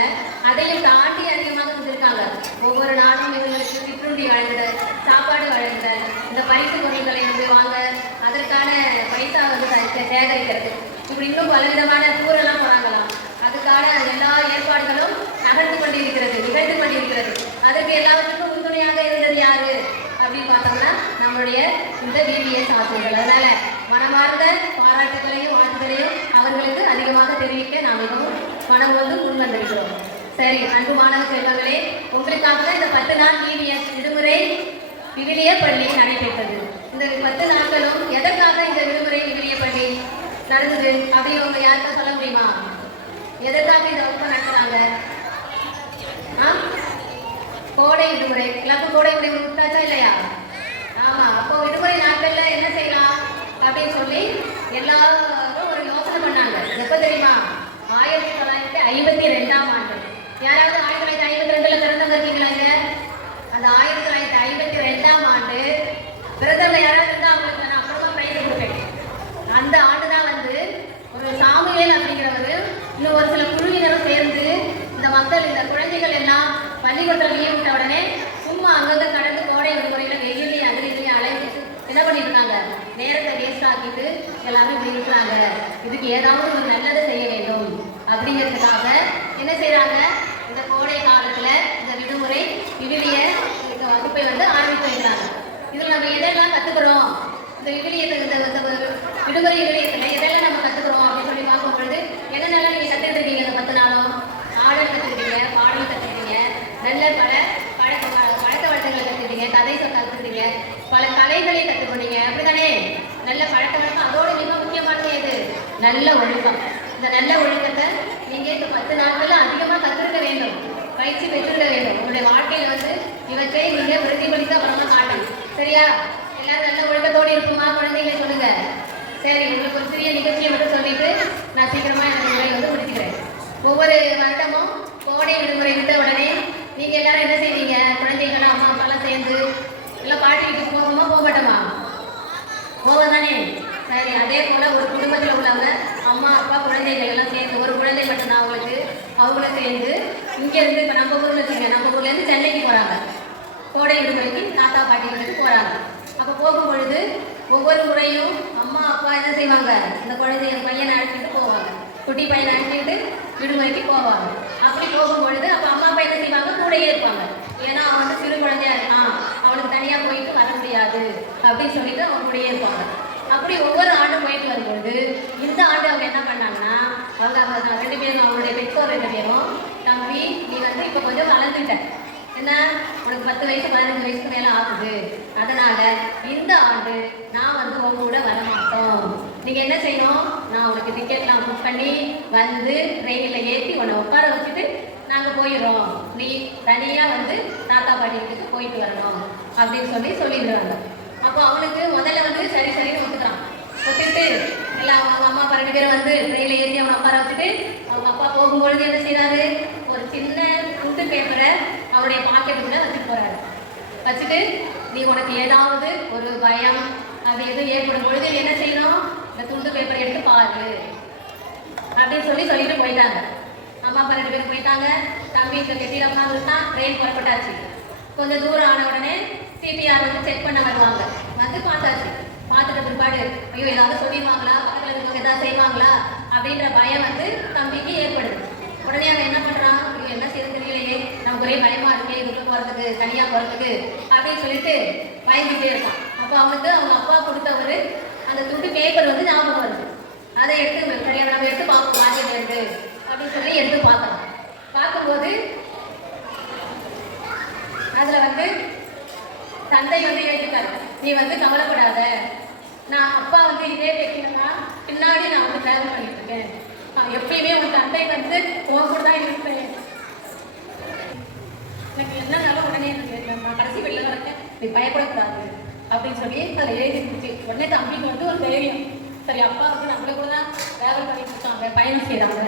அதையும் தாண்டி அதிகமாக செஞ்சிருக்காங்க. ஒவ்வொரு நாளும் இவங்களுக்கு சிற்றுண்டி வழங்குதல், சாப்பாடு வழங்குதல், இந்த பரிசு பொருட்களை வந்து வாங்க, அதற்கான பைசா வந்து சேகரிக்கிறது, இப்படி இன்னும் பலவிதமான டூரெல்லாம் போகிறாங்களாம். அதுக்கான எல்லா ஏற்பாடுகளும் நிகழ்ந்து கொண்டிருக்கிறது. அதற்கு எல்லாத்துக்கும் உறுதுணையாக இருந்தது யாரு அப்படின்னு பார்த்தோம்னா நம்மளுடைய இந்த விபிஎஸ் ஆசிரியர்கள். அதனால மனமார்ந்த பாராட்டுகளையும் வாழ்த்துக்களையும் அவர்களுக்கு அதிகமாக தெரிவிக்க நாம் மிகவும் மனம் வந்து முன்வந்திருக்கிறோம். சரி, அன்பு மாணவ செல்வங்களே, உங்களுக்காக இந்த 10 நாள் விபிஎஸ் விடுமுறை விவிலிய பள்ளி நடைபெற்றது. இந்த 10 நாட்களும் எதற்காக இந்த விடுமுறை விவிலிய பள்ளி நடந்தது அப்படின்னு உங்க யாருக்கும் சொல்ல முடியுமா? எதற்காக இந்த வகுப்பு நடத்துறாங்க? கோடை விடுமுறை. எல்லாருக்கும் கோடை விடுமுறை விட்டாச்சா இல்லையா? ஆமா. அப்போ விடுமுறை நாட்கள்ல என்ன செய்யலாம் அப்படின்னு சொல்லி எல்லாரும் ஒரு யோசனை பண்ணாங்க. எப்ப தெரியுமா? 1952ஆம் ஆண்டு. யாராவது 1952ல பிறந்தவங்க இருக்கீங்களாங்க? அந்த 1952ஆம் ஆண்டு பிறந்தவங்க யாராவது இருந்தா அவங்களுக்கு நான் அப்புறமா பிரைஸ் கொடுப்பேன். அந்த ஆண்டு தான் வந்து ஒரு சாமுவேல் அப்படிங்கிறவர் இன்னும் ஒரு சில குழுவினரும் சேர்ந்து இந்த மக்கள், இந்த குழந்தைகள் எல்லாம் பள்ளிக்கூடத்தில் லீவ் விட்ட உடனே சும்மா அங்கங்க கடந்து கோடை விடுமுறையில வெயிலையும் அதிரையிலையும் அலைஞ்சிட்டு என்ன பண்ணிட்டு இருக்காங்க? நேரத்தை வேஸ்ட் ஆக்கிட்டு எல்லாரும் இப்படி இருக்கிறாங்க. இதுக்கு ஏதாவது ஒரு நல்லதை செய்ய வேண்டும் அப்படிங்கிறதுக்காக என்ன செய்யறாங்க? இந்த கோடை காலத்துல இந்த விடுமுறை விவிலிய வகுப்பை வந்து ஆரம்பித்து வைக்கிறாங்க. இதுல நம்ம எதெல்லாம் கத்துக்கிறோம்? இந்த விவிலியத்தை விடுமுறை விவிலியத்துல எதெல்லாம் நம்ம கத்துக்கிறோம் அப்படின்னு சொல்லி பார்க்கும் பொழுது என்னென்னலாம் நீங்க கத்துட்டு இருக்கீங்க? இந்த 10 நாளும் ஆடல் கற்றுக்கிட்டீங்க, பாடல் கற்றுக்கிட்டீங்க, நல்ல பழக்க வழக்கங்களை கற்றுக்கிட்டீங்க, கதை கற்றுக்கிட்டீங்க, பல கலைகளை கற்றுக்கொண்டீங்க. அப்படித்தானே? நல்ல பழக்க வழக்கம். அதோட மிக முக்கியமானது எது? நல்ல ஒழுக்கம். இந்த நல்ல ஒழுக்கத்தை நீங்க இந்த 10 நாட்கள்ல அதிகமா கற்றுக்க வேண்டும், பயிற்சி பெற்றுக்க வேண்டும். உங்களுடைய வாழ்க்கையில வந்து இவற்றை நீங்க பிரதிபலித்து அப்புறமா காட்டணும். சரியா? எல்லாரும் நல்ல ஒழுக்கத்தோடு இருக்குமா? குழந்தைகளை சொல்லுங்க. சரி, உங்களுக்கு ஒரு சிறிய நிகழ்ச்சியை மட்டும் சொல்லிட்டு நான் சீக்கிரமா எனக்கு உரை வந்து முடிச்சுக்கிறேன். ஒவ்வொரு வருடமும் கோடை விடுமுறை விட்ட உடனே நீங்க எல்லாரும் என்ன செய்வீங்க? குழந்தைகள் அம்மா அப்பாலாம் சேர்ந்து எல்லாம் பாட்டி வீட்டுக்கு போகணுமா? போக மாட்டோமா? போவதானே? சரி, அதே போல ஒரு குடும்பத்தில் உள்ளவங்க அம்மா அப்பா குழந்தைகள் எல்லாம் சேர்ந்து, ஒரு குழந்தை மட்டும்தான் அவங்களும் சேர்ந்து இங்கேருந்து இப்போ நம்ம ஊர்ல வச்சுங்க, நம்ம ஊர்லேருந்து சென்னைக்கு போகிறாங்க. கோடை விடுமுறைக்கு தாத்தா பாட்டி வீட்டுக்கு போகிறாங்க. அப்போ போகும் பொழுது ஒவ்வொரு முறையும் அம்மா அப்பா என்ன செய்வாங்க? இந்த பையனை அழைச்சிட்டு போவாங்க, குட்டி பையனை அழைச்சிட்டு விடுமுறைக்கு போவாங்க. அப்படி போகும் பொழுது அப்போ அம்மா அப்பா என்ன செய்வாங்க? கூடையே இருப்பாங்க. ஏன்னா அவன் வந்து சிறு குழந்தையா இருக்கான், அவனுக்கு தனியாக போயிட்டு வர முடியாது அப்படின்னு சொல்லிட்டு அவங்க கூடையே இருப்பாங்க. அப்படி ஒவ்வொரு ஆண்டும் போயிட்டு வரும்பொழுது இந்த ஆண்டு அவங்க என்ன பண்ணாங்கன்னா, அவங்க 2 பேரும், அவங்களுடைய பெற்றோர் 2 பேரும், தம்பி நீ வந்து இப்போ கொஞ்சம் வளர்ந்துட்ட, என்ன உனக்கு 10 வயசு 15 வயசுக்கு மேலே ஆகுது, அதனால இந்த ஆண்டு நான் வந்து உங்க கூட வரமாட்டோம். நீங்க என்ன செய்யணும்? நான் உனக்கு டிக்கெட்லாம் புக் பண்ணி வந்து ட்ரெயினில் ஏற்றி உன்னை உட்கார வச்சுட்டு நாங்கள் போயிடுறோம், நீ தனியாக வந்து தாத்தா பாட்டி வீட்டுக்கு போயிட்டு வரணும் அப்படின்னு சொல்லிடுறாங்க. அப்போ அவனுக்கு முதல்ல வந்து சரின்னு ஒத்துட்டு எல்லாம் அவங்க அம்மா அப்பா 2 பேரும் வந்து ட்ரெயினில் ஏற்றி அவனை உட்கார வச்சுட்டு அவங்க அப்பா போகும்பொழுது என்ன செய்யறாரு? ஒரு சின்ன துண்டு பேப்பரை அவருடைய பாக்கெட்டுக்குள்ள வச்சுட்டு போறாரு. வச்சுட்டு நீ உனக்கு ஏதாவது ஒரு பயம் அது எதுவும் ஏற்படும் பொழுது என்ன செய்யணும்? இந்த துண்டு பேப்பரை எடுத்து பாரு அப்படின்னு சொல்லிட்டு போயிட்டாங்க. அம்மா அப்பா 2 பேரும் போயிட்டாங்க. தம்பி கெட்டியில் உட்காந்துட்டான். ட்ரெயின் புறப்பட்டாச்சு. கொஞ்சம் தூரம் ஆன உடனே சிடிஆர் வந்து செக் பண்ண வருவாங்க. வந்து பார்த்தாச்சு. பார்த்துட்ட பிற்பாடு ஐயோ ஏதாவது சொல்லிடுவாங்களா, பக்கத்தில் இருக்கவங்க ஏதாவது செய்வாங்களா அப்படின்ற பயம் வந்து தம்பிக்கு ஏற்படுது. உடனே அவன் என்ன பண்ணுறான்? ஐயோ என்ன செய்யறது தெரியலையே, நமக்கு ஒரே பயமா இருக்கே, இதுக்கு போகிறதுக்கு தனியாக போகிறதுக்கு அப்படின்னு சொல்லிட்டு பயந்துகிட்டே இருக்கான். அப்போ அவனுக்கு அவங்க அப்பா கொடுத்தவர் அந்த துண்டு பேப்பர் வந்து ஞாபகம் வருது. அதை எடுத்து சரியாக நம்ம எடுத்து பார்ப்போம் வாங்கிட்டு இருக்கு அப்படின்னு சொல்லி எடுத்து பார்க்கலாம். பார்க்கும்போது அதில் வந்து தந்தை வந்து எழுதிட்டாரு, நீ வந்து கவலைப்படாத, நான் அப்பா வந்து இதே வைக்கணும்னா பின்னாடி நான் வந்து ட்ராவல் பண்ணிட்டு இருக்கேன். எப்பயுமே உன் தந்தை வந்து உன் கூட தான் இருப்பேன். எனக்கு என்னன்னாலும் உடனே நான் கடைசி வெளில வரேன், நீ பயப்படக்கூடாது அப்படின்னு சொல்லி அதில் எழுதி கொடுத்து உடனே தம்பிக்கு வந்து ஒரு தைரியம். சரி, அப்பா வந்து நம்மளை கூட தான் ட்ராவல் பண்ணிட்டு இருக்காங்க, பயணம் செய்கிறாங்க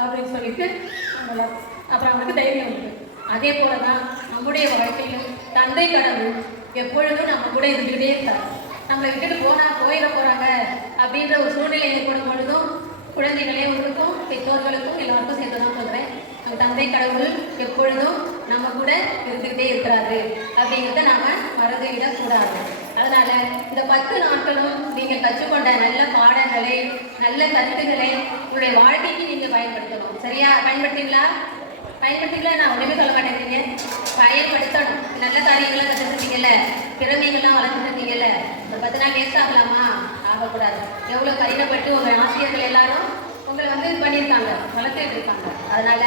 அப்படின்னு சொல்லிட்டு அப்புறம் அவனுக்கு தைரியம் உண்டு. அதே போல தான் நம்முடைய வாழ்க்கையிலும் தந்தை கடவுள் எப்பொழுதும் நம்ம கூட இருந்துகிட்டே இருக்கார். நம்மளை விட்டுட்டு போயிட போகிறாங்க அப்படின்ற ஒரு சூழ்நிலை ஏற்படும் பொழுதும் குழந்தைகளே உங்களுக்கும் பெற்றோர்களுக்கும் எல்லாருக்கும் சேர்த்து தான் சொல்கிறேன், நம்ம தந்தை கடவுள் எப்பொழுதும் நம்ம கூட இருந்துக்கிட்டே இருக்கிறாரு அப்படிங்கிறத நாம் மறந்துவிடக்கூடாது. அதனால் இந்த 10 நாட்களும் நீங்கள் கற்றுக்கொண்ட நல்ல பாடங்களை, நல்ல கருத்துக்களை உங்களுடைய வாழ்க்கைக்கு நீங்கள் பயன்படுத்தணும். சரியா? பயன்படுத்திங்களா? நான் ஒன்றுமே சொல்ல மாட்டேங்கிறீங்க. பயன்படுத்தணும். நல்ல காரியங்கள்லாம் கற்றுருந்தீங்கல்ல, திறமைகள்லாம் வளர்த்துருந்தீங்கல்ல, இந்த 10 நாள் வேஸ்ட் ஆகலாமா? ஆகக்கூடாது. எவ்வளோ கடினப்பட்டு உங்கள் ஆசிரியர்கள் எல்லாரும் உங்களை வந்து இது பண்ணியிருக்காங்க, வளர்த்துட்டு இருக்காங்க. அதனால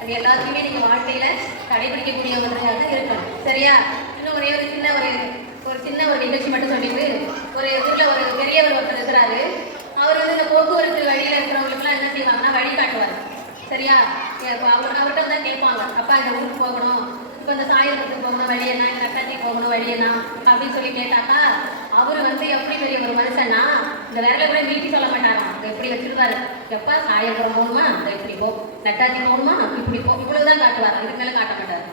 அது எல்லாத்தையுமே நீங்கள் வாழ்க்கையில் கடைபிடிக்கக்கூடிய ஒன்றாக இருக்கணும். சரியா? இன்னும் ஒரே ஒரு சின்ன ஒரு நிகழ்ச்சி மட்டும் சொல்லிட்டு, ஒரு ஊரில் ஒரு பெரியவர் ஒருத்தர் இருக்கிறாரு. அவர் வந்து இந்த போக்குவரத்து வழியில் இருக்கிறவங்களுக்குலாம் என்ன செய்வாங்கன்னா வழி காட்டுவார். சரியா? அவர்கிட்ட வந்து கேட்பாங்க, அப்பா இந்த ஊருக்கு போகணும், இப்போ இந்த சாயத்துக்கு போகணும் வழி என்ன, இந்த நட்டாச்சிக்கு போகணும் வழி என்ன அப்படின்னு சொல்லி கேட்டாக்கா, அவர் வந்து எப்படி பெரிய ஒரு மனுஷன்னா இந்த விரல கூட நீட்டி சொல்ல மாட்டாராம். எப்படி வச்சிருவாரு, எப்பா சாயபுரம் போகணுமா இப்படி போ, நட்டாச்சி போகணுமா இப்படி போ, இவ்வளவுதான் காட்டுவார், இதுக்கு மேலே காட்ட மாட்டார்.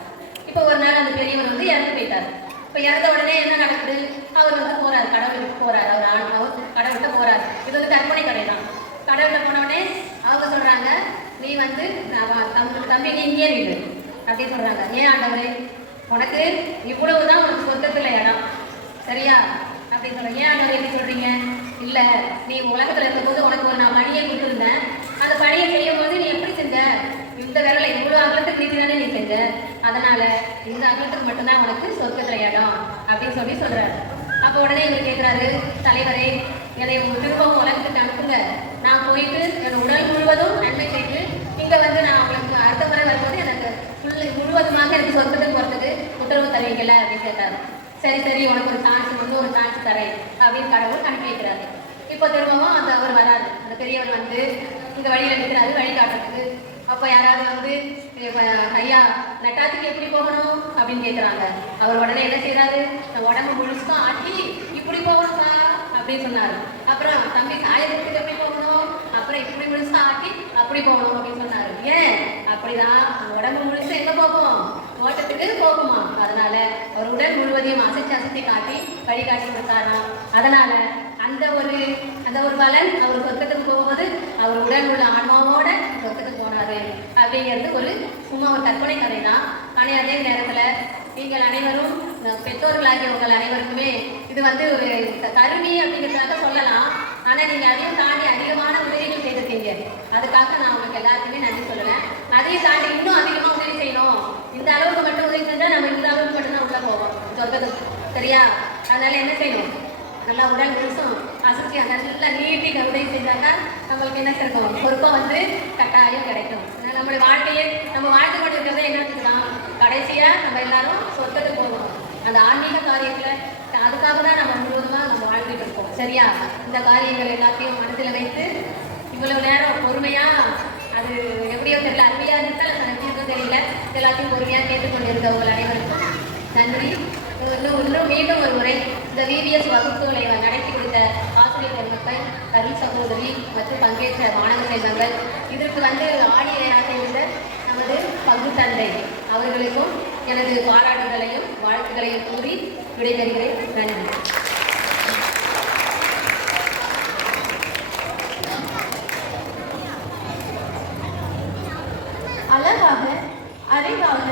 இப்போ ஒரு நாள் அந்த பெரியவர் வந்து இறந்து போயிட்டார். இப்போ இறந்த உடனே என்ன நடக்குது, அவர் வந்து போறாரு, கடவுளுக்கு போறாரு. அவர் கடவுள்கிட்ட போறாரு. இது வந்து கற்பனை கடை தான். கடவுள்கிட்ட போன உடனே அவங்க சொல்றாங்க, நீ வந்து தம்பி நீ இங்கே நில்லு அப்படின்னு சொல்றாங்க. ஏன் ஆண்டவரே, உனக்கு இவ்வளவுதான் உனக்கு சொர்க்கத்துல இடம், சரியா அப்படின்னு சொல்றாங்க. ஏன் ஆண்டவரே எப்படி சொல்றீங்க? இல்ல, நீ உலகத்துல இருக்கும்போது உனக்கு ஒரு நான் பணியை கொடுத்துருந்தேன். அந்த பணியை செய்யும் போது நீ எப்படி செஞ்ச, இந்த விரலை இவ்வளவு அகலத்துக்கு நீட்டி தானே நீ செஞ்ச, அதனால இந்த அகலத்துக்கு மட்டும்தான் உனக்கு சொர்க்கத்துல இடம் அப்படின்னு சொல்றாரு. அப்போ உடனே இவர் கேட்கிறாரு, தலைவரே என்னை உங்க திரும்பவும் உலகத்துக்கு அனுப்புங்க, நான் போயிட்டு என் உடல் முழுவதும் நன்மை செய்து இங்கே வந்து நான் உங்களுக்கு அடுத்த முறை வரும்போது எனக்கு முழுவதுமாக எனக்கு சொர்க்கத்துக்கு போகிறதுக்கு உத்தரவு தருவீங்கல்ல அப்படின்னு கேட்டார். சரி உனக்கு ஒரு சான்ஸ் தரேன் அப்படின்னு கடவுள் அனுப்பி வைக்கிறாரு. இப்போ திரும்பவும் அவர் வராரு. அந்த பெரியவர் வந்து இந்த வழியில் நிற்கிறாரு வழி காட்டுறதுக்கு. அப்போ யாராவது வந்து ஐயா நட்டாத்துக்கு எப்படி போகணும் அப்படின்னு கேட்குறாங்க. அவர் உடனே என்ன செய்யறாரு, உடம்பு முழுசுக்கும் ஆட்டி இப்படி போகணுமா அப்படின்னு சொன்னார். அப்புறம் தம்பி சாயத்துக்கு எப்படி போகணும், அப்புறம் இப்படி முழுசா ஆட்டி அப்படி போகணும் அப்படின்னு சொன்னார். ஏன் அப்படிதான் உடம்பு முழுசு எங்க போகும், ஓட்டத்துக்கு போகுமா. அதனால அவர் உடல் முழுவதையும் அசைச்சு காட்டி வழிகாட்டி கொடுத்தாராம். அதனால அந்த ஒரு பலன் அவர் சொர்க்கத்துக்கு போகும்போது அவர் உடல் உள்ள ஆன்மாவோட சொர்க்கத்துக்கு போனாரு அப்படிங்கிறது ஒரு சும்மா ஒரு கற்பனை கதை தான். ஆனால் அதே நேரத்தில் நீங்கள் அனைவரும் பெற்றோர்களாகிய உங்கள் அனைவருக்குமே இது வந்து ஒரு கருவி அப்படிங்கிறதுக்காக சொல்லலாம். ஆனால் நீங்கள் அதையும் தாண்டி அதிகமான உதவிகள் செய்திருக்கீங்க. அதுக்காக நான் உங்களுக்கு எல்லாருக்குமே நன்றி சொல்லுவேன். அதையும் தாண்டி இன்னும் அதிகமாக உதவி செய்யணும். இந்த அளவுக்கு மட்டும் உதவி செஞ்சால் நம்ம இந்த அளவுக்கு மட்டும்தான் உள்ளே போவோம் சொர்க்கத்துக்கு. சரியா? அதனால என்ன செய்யணும், நல்லா உடல் முழுசும் அசைச்சி நல்லா நீட்டி உதவி செஞ்சாக்கா நம்மளுக்கு என்ன கிடைக்கும், பொறுப்பாக வந்து கட்டாயம் கிடைக்கும். நம்மளுடைய வாழ்க்கையை நம்ம வாழ்க்கை கொண்டு இருக்கிறத என்ன வச்சுக்கலாம், கடைசியாக நம்ம எல்லாரும் சொர்க்கத்துக்கு போகணும். அந்த ஆன்மீக காரியத்தில் அதுக்காக தான் நம்ம முழுவதுமாக நம்ம வாழ்ந்துட்டு இருக்கோம். சரியா? இந்த காரியங்கள் எல்லாத்தையும் மனதில் வைத்து இவ்வளவு நேரம் பொறுமையாக, அது எப்படியோ தெரியல, அருமையாக இருந்தால் நன்றிக்கும் தெரியல, எல்லாத்தையும் பொறுமையாக கேட்டுக்கொண்டிருக்க உங்கள் அனைவருக்கும் நன்றி. இன்னும் மீண்டும் ஒரு முறை இந்த VBS வகுப்புகளை நடத்தி கொடுத்த ஆசிரியர் பெருமக்கள், கருள் சகோதரி மற்றும் பங்கேற்ற மாணவ செல்வங்கள், இதற்கு வந்து ஆடியராக இருந்த நமது பங்கு தந்தை அவர்களுக்கும் எனது பாராட்டுகளையும் வாழ்த்துக்களையும் கூறி விடைபெறுகிறேன். நன்றி. அழகாக அறிவாக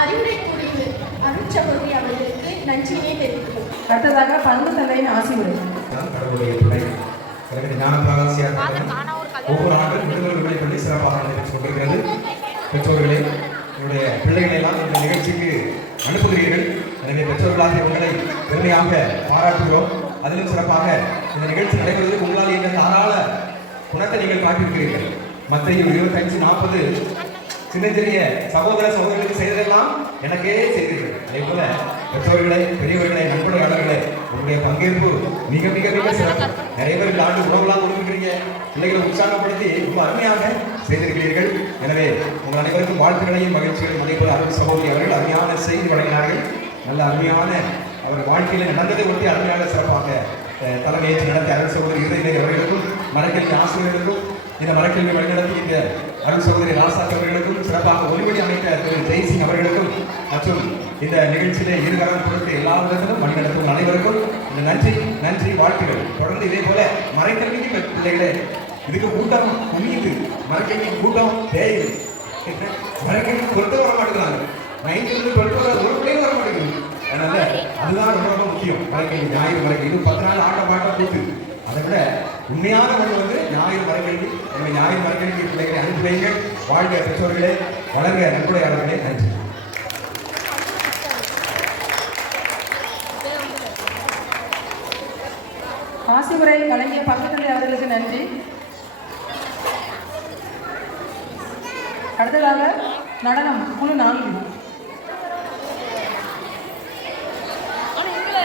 அறிவுரை கூறிய அருட்சகோதரி அவர்களுக்கு நன்றியினை தெரிவிக்கிறோம். அடுத்ததாக பங்கு தந்தையின் ஆசி உரை. கடவுளுடைய துணை ஒவ்வொரு ஆண்டும் விடுதலை விடுதலை பள்ளி சிறப்பாக நடைபெற்றுக் கொண்டிருக்கிறது. பெற்றோர்களே, உங்களுடைய பிள்ளைகளை எல்லாம் இந்த நிகழ்ச்சிக்கு அனுப்புகிறீர்கள். எனவே பெற்றோர்களாக உங்களை பெருமையாக பாராட்டுகிறோம். அதிலும் சிறப்பாக இந்த நிகழ்ச்சி நடைபெறுவதற்கு உங்களால் இந்த தாராள குணத்தை நீங்கள் காட்டியிருக்கிறீர்கள். மத்திய 25-40 சின்ன சகோதர சகோதரிகளுக்கு செய்ததெல்லாம் எனக்கே செய்தீர்கள். அதே போல பெற்றோர்களே, பெரியவர்களே, நண்பர்களே, உங்களுடைய உங்களுடைய பங்கேற்பு மிக மிக மிக சிறப்பு. நிறைய பேர் இந்த ஆண்டு உணவுலாம் கொடுக்குறீங்க, பிள்ளைகளை உற்சாகப்படுத்தி ரொம்ப அருமையாக செய்திருக்கிறீர்கள். எனவே உங்கள் அனைவருக்கும் வாழ்த்துக்களையும் மகிழ்ச்சிகளையும் அதேபோல் அருள் சகோதரி அவர்கள் அருமையான செய்தி வழங்கினார்கள். நல்ல அருமையான அவர் வாழ்க்கையில் நடந்ததை ஒட்டி அருமையாக சிறப்பாக தலைமையேற்று நடத்திய அருள் சகோதரி இருதய அவர்களுக்கும் மரக்கல்வி ஆசிரியர்களுக்கும் இந்த மரக்கல்வி வழிநடத்திய அருள் சகோதரி ராசாக் அவர்களுக்கும் சிறப்பாக ஒளிவழி அமைத்த திரு ஜெய்சிங் அவர்களுக்கும் மற்றும் இந்த நிகழ்ச்சியிலே இருகரம் பொருட்கள் எல்லாவற்றிலும் வழிநடத்தும் அனைவருக்கும் இந்த நன்றி வாழ்த்துகள். தொடர்ந்து இதே போல மரக்கல்விக்கு பிள்ளைகளே இதுக்கு கூட்டம் குமியுது, மரக்கல்வி கூட்டம் தேயுது. மரக்கல்வி கொண்டு வர மாட்டேங்கிறாங்க, 9th to 12th ஒரு பிள்ளைங்க வர மாட்டேங்குது. அதனால அதுதான் ரொம்ப ரொம்ப முக்கியம். மரக்கல்வி ஞாயிறு மரக்கல்வி இது 10 நாள் ஆட்ட பாட்டம் கூட்டு, அதை விட உண்மையான ஒன்று ஞாயிறு மரக்கல்வி. எனவே ஞாயிறு மரக்கல்வி பிள்ளைகளை அனுப்பி வைங்க. வாழ்க பெற்றோர்களே, வளர்க நன்கொடையாளர்களே. நன்றி. ஆசிமுறை வழங்கிய பக்கத்தந்தை அவர்களுக்கு நன்றி. அடுத்ததாக நடனம் குழு 4. Thank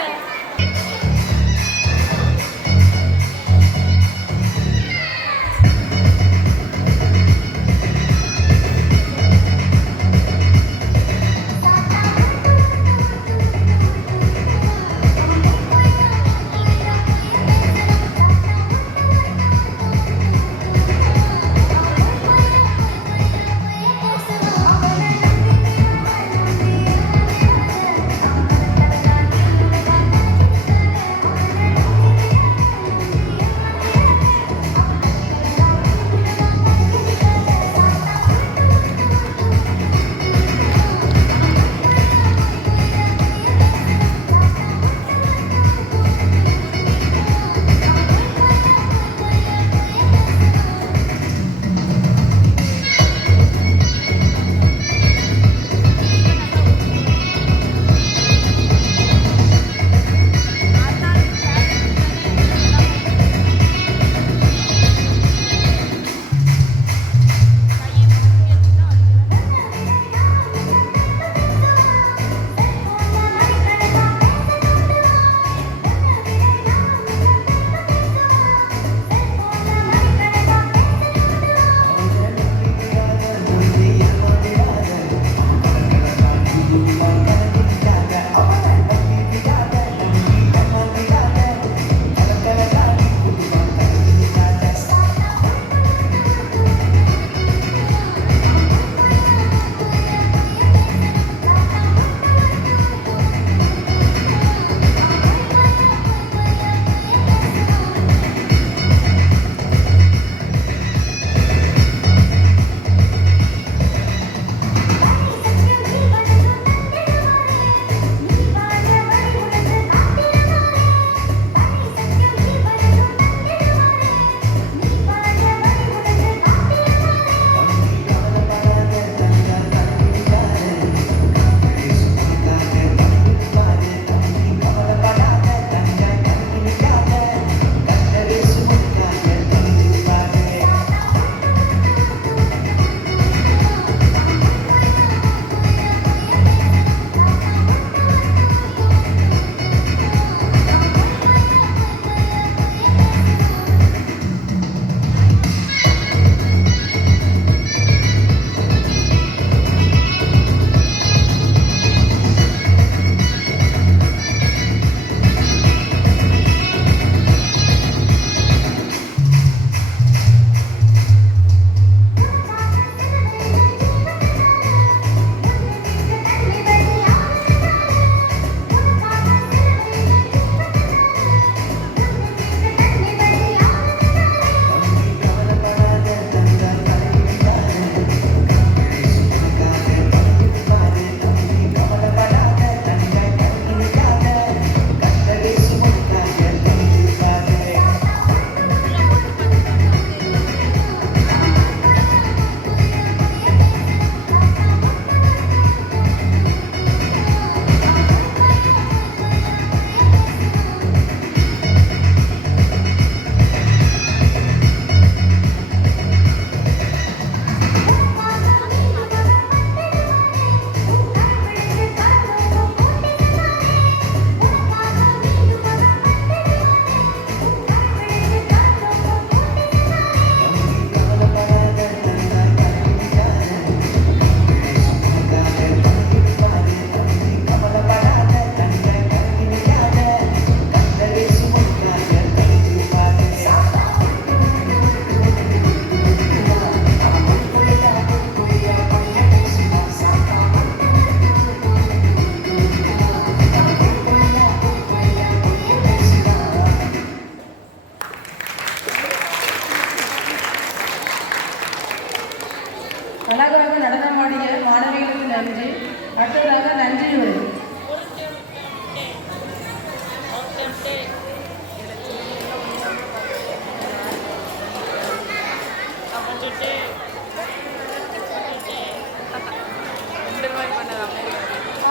you.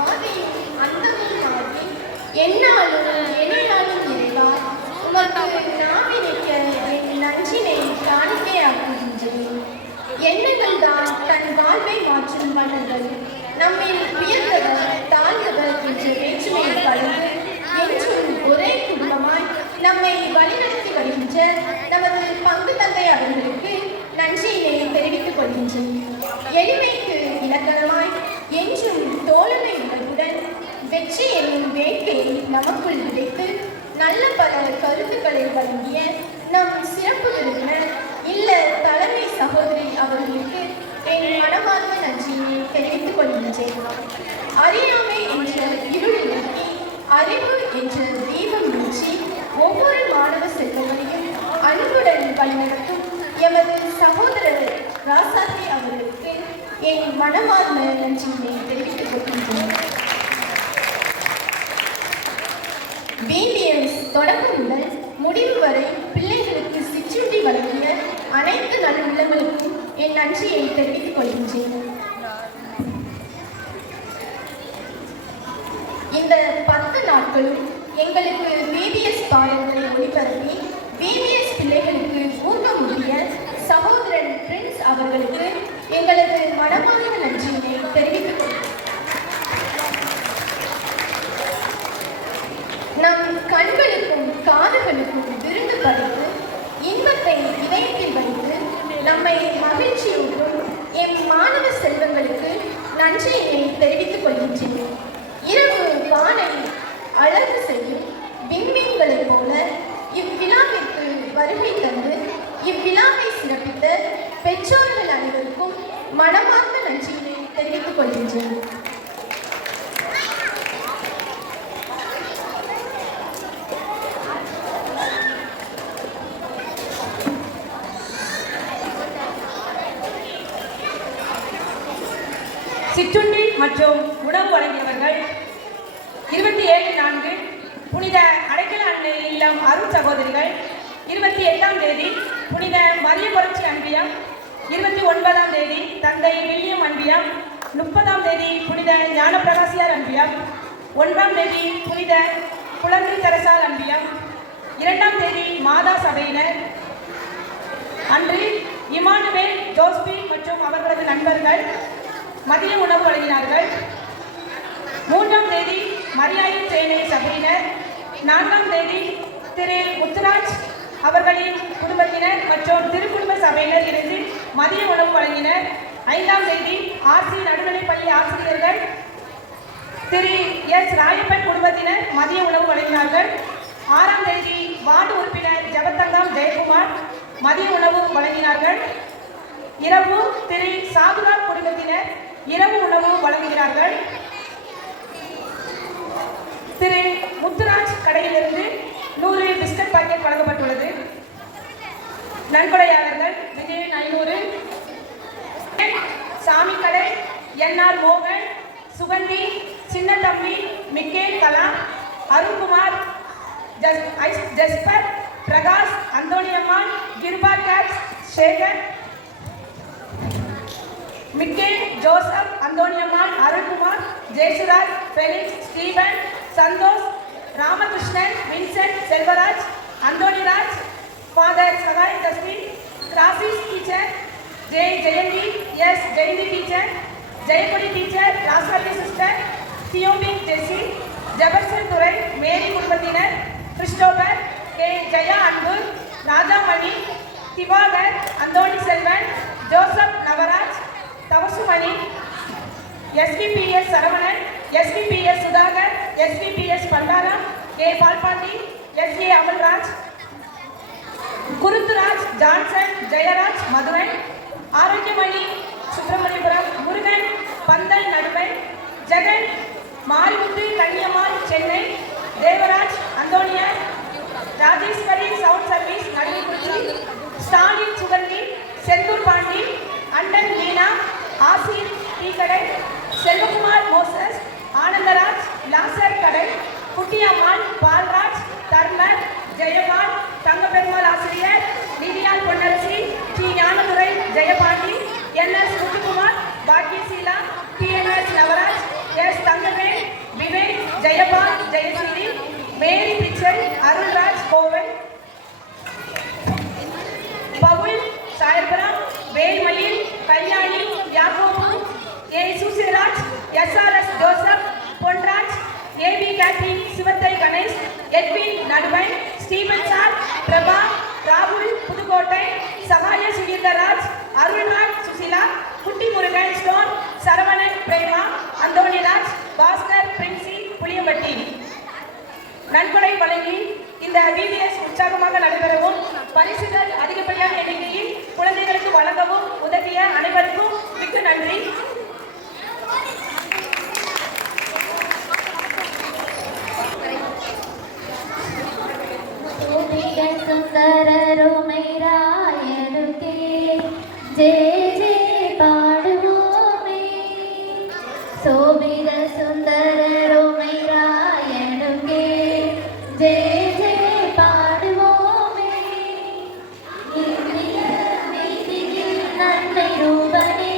ஆதியும் அந்தமுமாகி எந்நாளும் எந்நாளும் இறைவா உமக்கு நாவினைக்க என் நஞ்சினை காணிக்கையாக்குகின்றேன். எண்ணங்கள் தான் தன் வாழ்வை மாற்றும் வண்ணங்கள் நம்மில் உயர்ந்தவர் தாழ்ந்தவர் என்ற வேற்றுமையை கலந்து என்றும் ஒரே குடும்பமாய் நம்மை வழிநடத்தி வருகின்ற நமது பங்கு தந்தை அவர்களுக்கு நன்றியினை தெரிவித்துக் கொள்கின்றேன். எளிமைக்கு இலக்கணமாய் என்றும் தோழமை உணர்வுடன் வெற்றி என்னும் வேட்கையை நமக்குள் விதைத்து நல்ல பல கருத்துக்களை வழங்கிய நம் சிறப்பு விருந்தினர் இல்ல தலைமை சகோதரி அவர்களுக்கு என் மனமார்ந்த நன்றியை தெரிவித்துக் கொள்கின்றேன். அறியாமை என்ற இருள் நீக்கி அறிவு என்ற தீபம் வீழ்ச்சி ஒவ்வொரு மாணவ செல்வங்களையும் அன்புடன் வழிநடத்தும் எமது சகோதரர் ராசாத்தி அவர்களுக்கு என் மனமார்ந்த நன்றியை தெரிவித்துக் கொள்கின்றேன். பிபிஎஸ் தொடக்கம் முதல் முடிவு வரை பிள்ளைகளுக்கு சிற்றுண்டி வழங்கிய அனைத்து நல்லுள்ளங்களுக்கும் என் நன்றியை தெரிவித்துக் கொள்கின்றேன். இந்த 10 நாட்களும் எங்களுக்கு பிபிஎஸ் பாடங்களை ஒளிபரப்பி பிபிஎஸ் பிள்ளைகளுக்கு ஊக்கமூட்டிய சகோதரன் பிரின்ஸ் அவர்களுக்கு எங்களது மனமார்ந்த நன்றியினை தெரிவித்துக் கொள்கிறேன். நம் கண்களுக்கும் காதுகளுக்கும் விருந்து படைத்து இன்பத்தை இதயத்தில் வைத்து நம்மை மகிழ்ச்சியூட்டும் எம் மாணவ செல்வங்களுக்கு நன்றியினை தெரிவித்துக் கொள்கின்றேன். இரவு வானை அழகு செய்யும் விண்மீன்களைப் போல இவ்விழாவிற்கு வருகை தந்து இவ்விழாவை சிறப்பித்த பெற்றோர்கள் அனைவருக்கும் மனமார்ந்த நன்றியினை தெரிவித்துக் கொள்கின்றேன். சிற்றுண்டி மற்றும் உணவு வழங்கியவர்கள் 27/4 புனித அடைக்கல அன்னை இல்லம் அருள் சகோதரிகள், 28ஆம் தேதி புனித மரிய புரட்சி அன்பியம், 29ஆம் தேதி தந்தை வில்லியம் அன்பியம், 30ஆம் தேதி புனித ஞானப்பிரகாசியார் அன்பியம், 1ஆம் தேதி புனித குழந்தை தரசால் அன்பியம், 2ஆம் தேதி மாதா சபையினர். அன்று இமானுவேல் ஜோஸ்பி மற்றும் அவர்களது நண்பர்கள் மதிய உணவு வழங்கினார்கள். 3ஆம் தேதி மரியாயின் சேனை சபையினர், 4ஆம் தேதி திரு முத்துராஜ் அவர்களின் குடும்பத்தினர் மற்றும் திருக்குடும்ப சபையினர் இருந்து மதிய உணவு வழங்கினர். 5ஆம் தேதி ஆர்சி நடுநிலைப்பள்ளி ஆசிரியர்கள் திரு எஸ் ராயப்பன் குடும்பத்தினர் மதிய உணவு வழங்கினார்கள். 6ஆம் தேதி வார்டு உறுப்பினர் ஜபத்தங்கம் ஜெயக்குமார் மதிய உணவு வழங்கினார்கள். இரவு திரு சாதுரார் குடும்பத்தினர் இரவு உணவு வழங்குகிறார்கள். திரு முத்துராஜ் கடையிலிருந்து 100 பிஸ்கட் பாக்கெட் வழங்கப்பட்டுள்ளது. நன்கொடையாளர்கள் விஜயன் 500, சாமி கடை என்ஆர் மோகன், Suganthi, Chinnathambi, Michael Kala, Arunkumar, Jasper, Prakash, Anthoniammal, Kiruba Caps, Sekar, Michael, Joseph, Anthoniammal, Arunkumar, Jeyasuraj, Felix, Steven, Santhosh, Ramakrishnan, Vincent, Selvaraj, Anthoniraj, father Sagai Thasmi, Grasis teacher, Jayanthi, S Jayanthi teacher, Jeyakodi teacher, Rasali sister, Theopik Jesi, Jaberson Durai, Mary குடும்பத்தினர், Christopher, K Jaya Anbu, Rajamani, Diwakar, Anthony Selvan, Joseph Navaraj, Thavasumani, SPBS Saravanan, SPBS Sudhakar, SPBS Pandaram, K Palpandi, SA Amalraj, Kuruthuraj, Johnson, Jayaraj, Madhuvan, Arokiyamani, Subramaniapuram, Murugan, Pandal Naduvan, Jegan, Marimuthu, Kanniammal, Chennai, Devaraj, Anthoniyar, Rajeswari, sound service, Naduvakurichi, Stalin, Suganthi, Senthur Pandi, Anton Meena, Asir tea கடை, செல்வகுமார் மோசஸ், ஆனந்தராஜ், லாசர் கடை, குட்டியம்மாள், பால்ராஜ், தர்ம ஜெயபால் தங்கப்பெருமாள் ஆசிரியர், நிதியால் Ponnarasi, T Gnanadurai Jeyapandi, NS Muthukumar, Bakkiyaseela, TNS Navaraj, S Thangavel, Vivek, Jeyapal, Jayashree, Mary Pichai, Arulraj Koval, Paul Sawyerpuram, Velmayil, Kalyani, Yakobu, A Susiraj, SRS Joseph, Ponraj, AB Catherine, Sivathai Ganesh, Edwin Naduvan, Stephen sir, Prabha, ராகுல் புதுக்கோட்டை, சகாய சுகீர்தராஜ், அருள்ராஜ் சுசிலா, குட்டி முருகன் ஸ்டோன், சரவணன் பிரேமா, அந்தோணிராஜ், பாஸ்கர் பிரின்சி புளியம்பட்டி. நன்கொடை வழங்கி இந்த VBS உற்சாகமாக நடைபெறவும் பரிசுகள் அதிகப்படியான எண்ணிக்கையில் குழந்தைகளுக்கு வழங்கவும் உதவிய அனைவருக்கும் மிக்க நன்றி. சுந்தரருமைராயனுக்கே ஜெய ஜெய பாடுவோமே. சோபித சுந்தரருமைராயனுக்கே ஜெய ஜெய பாடுவோமே. இந்திய வீதியில் நன்மை ரூபனே,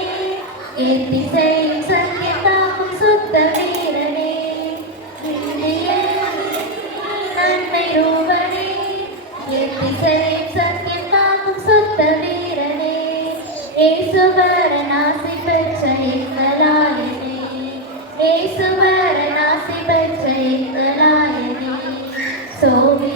எத்திசையும் சத்தியதாகும் சுத்த வீரனே. இந்திய நன்மை ரூபனே, எத்திசையும் சத்தியதாகும் சுத்த வீரனே. ஏசுவரனாசி பெற்ற எங்களாயனே, ஏசுவரனாசி பெற்ற எங்களாயனே. சோவி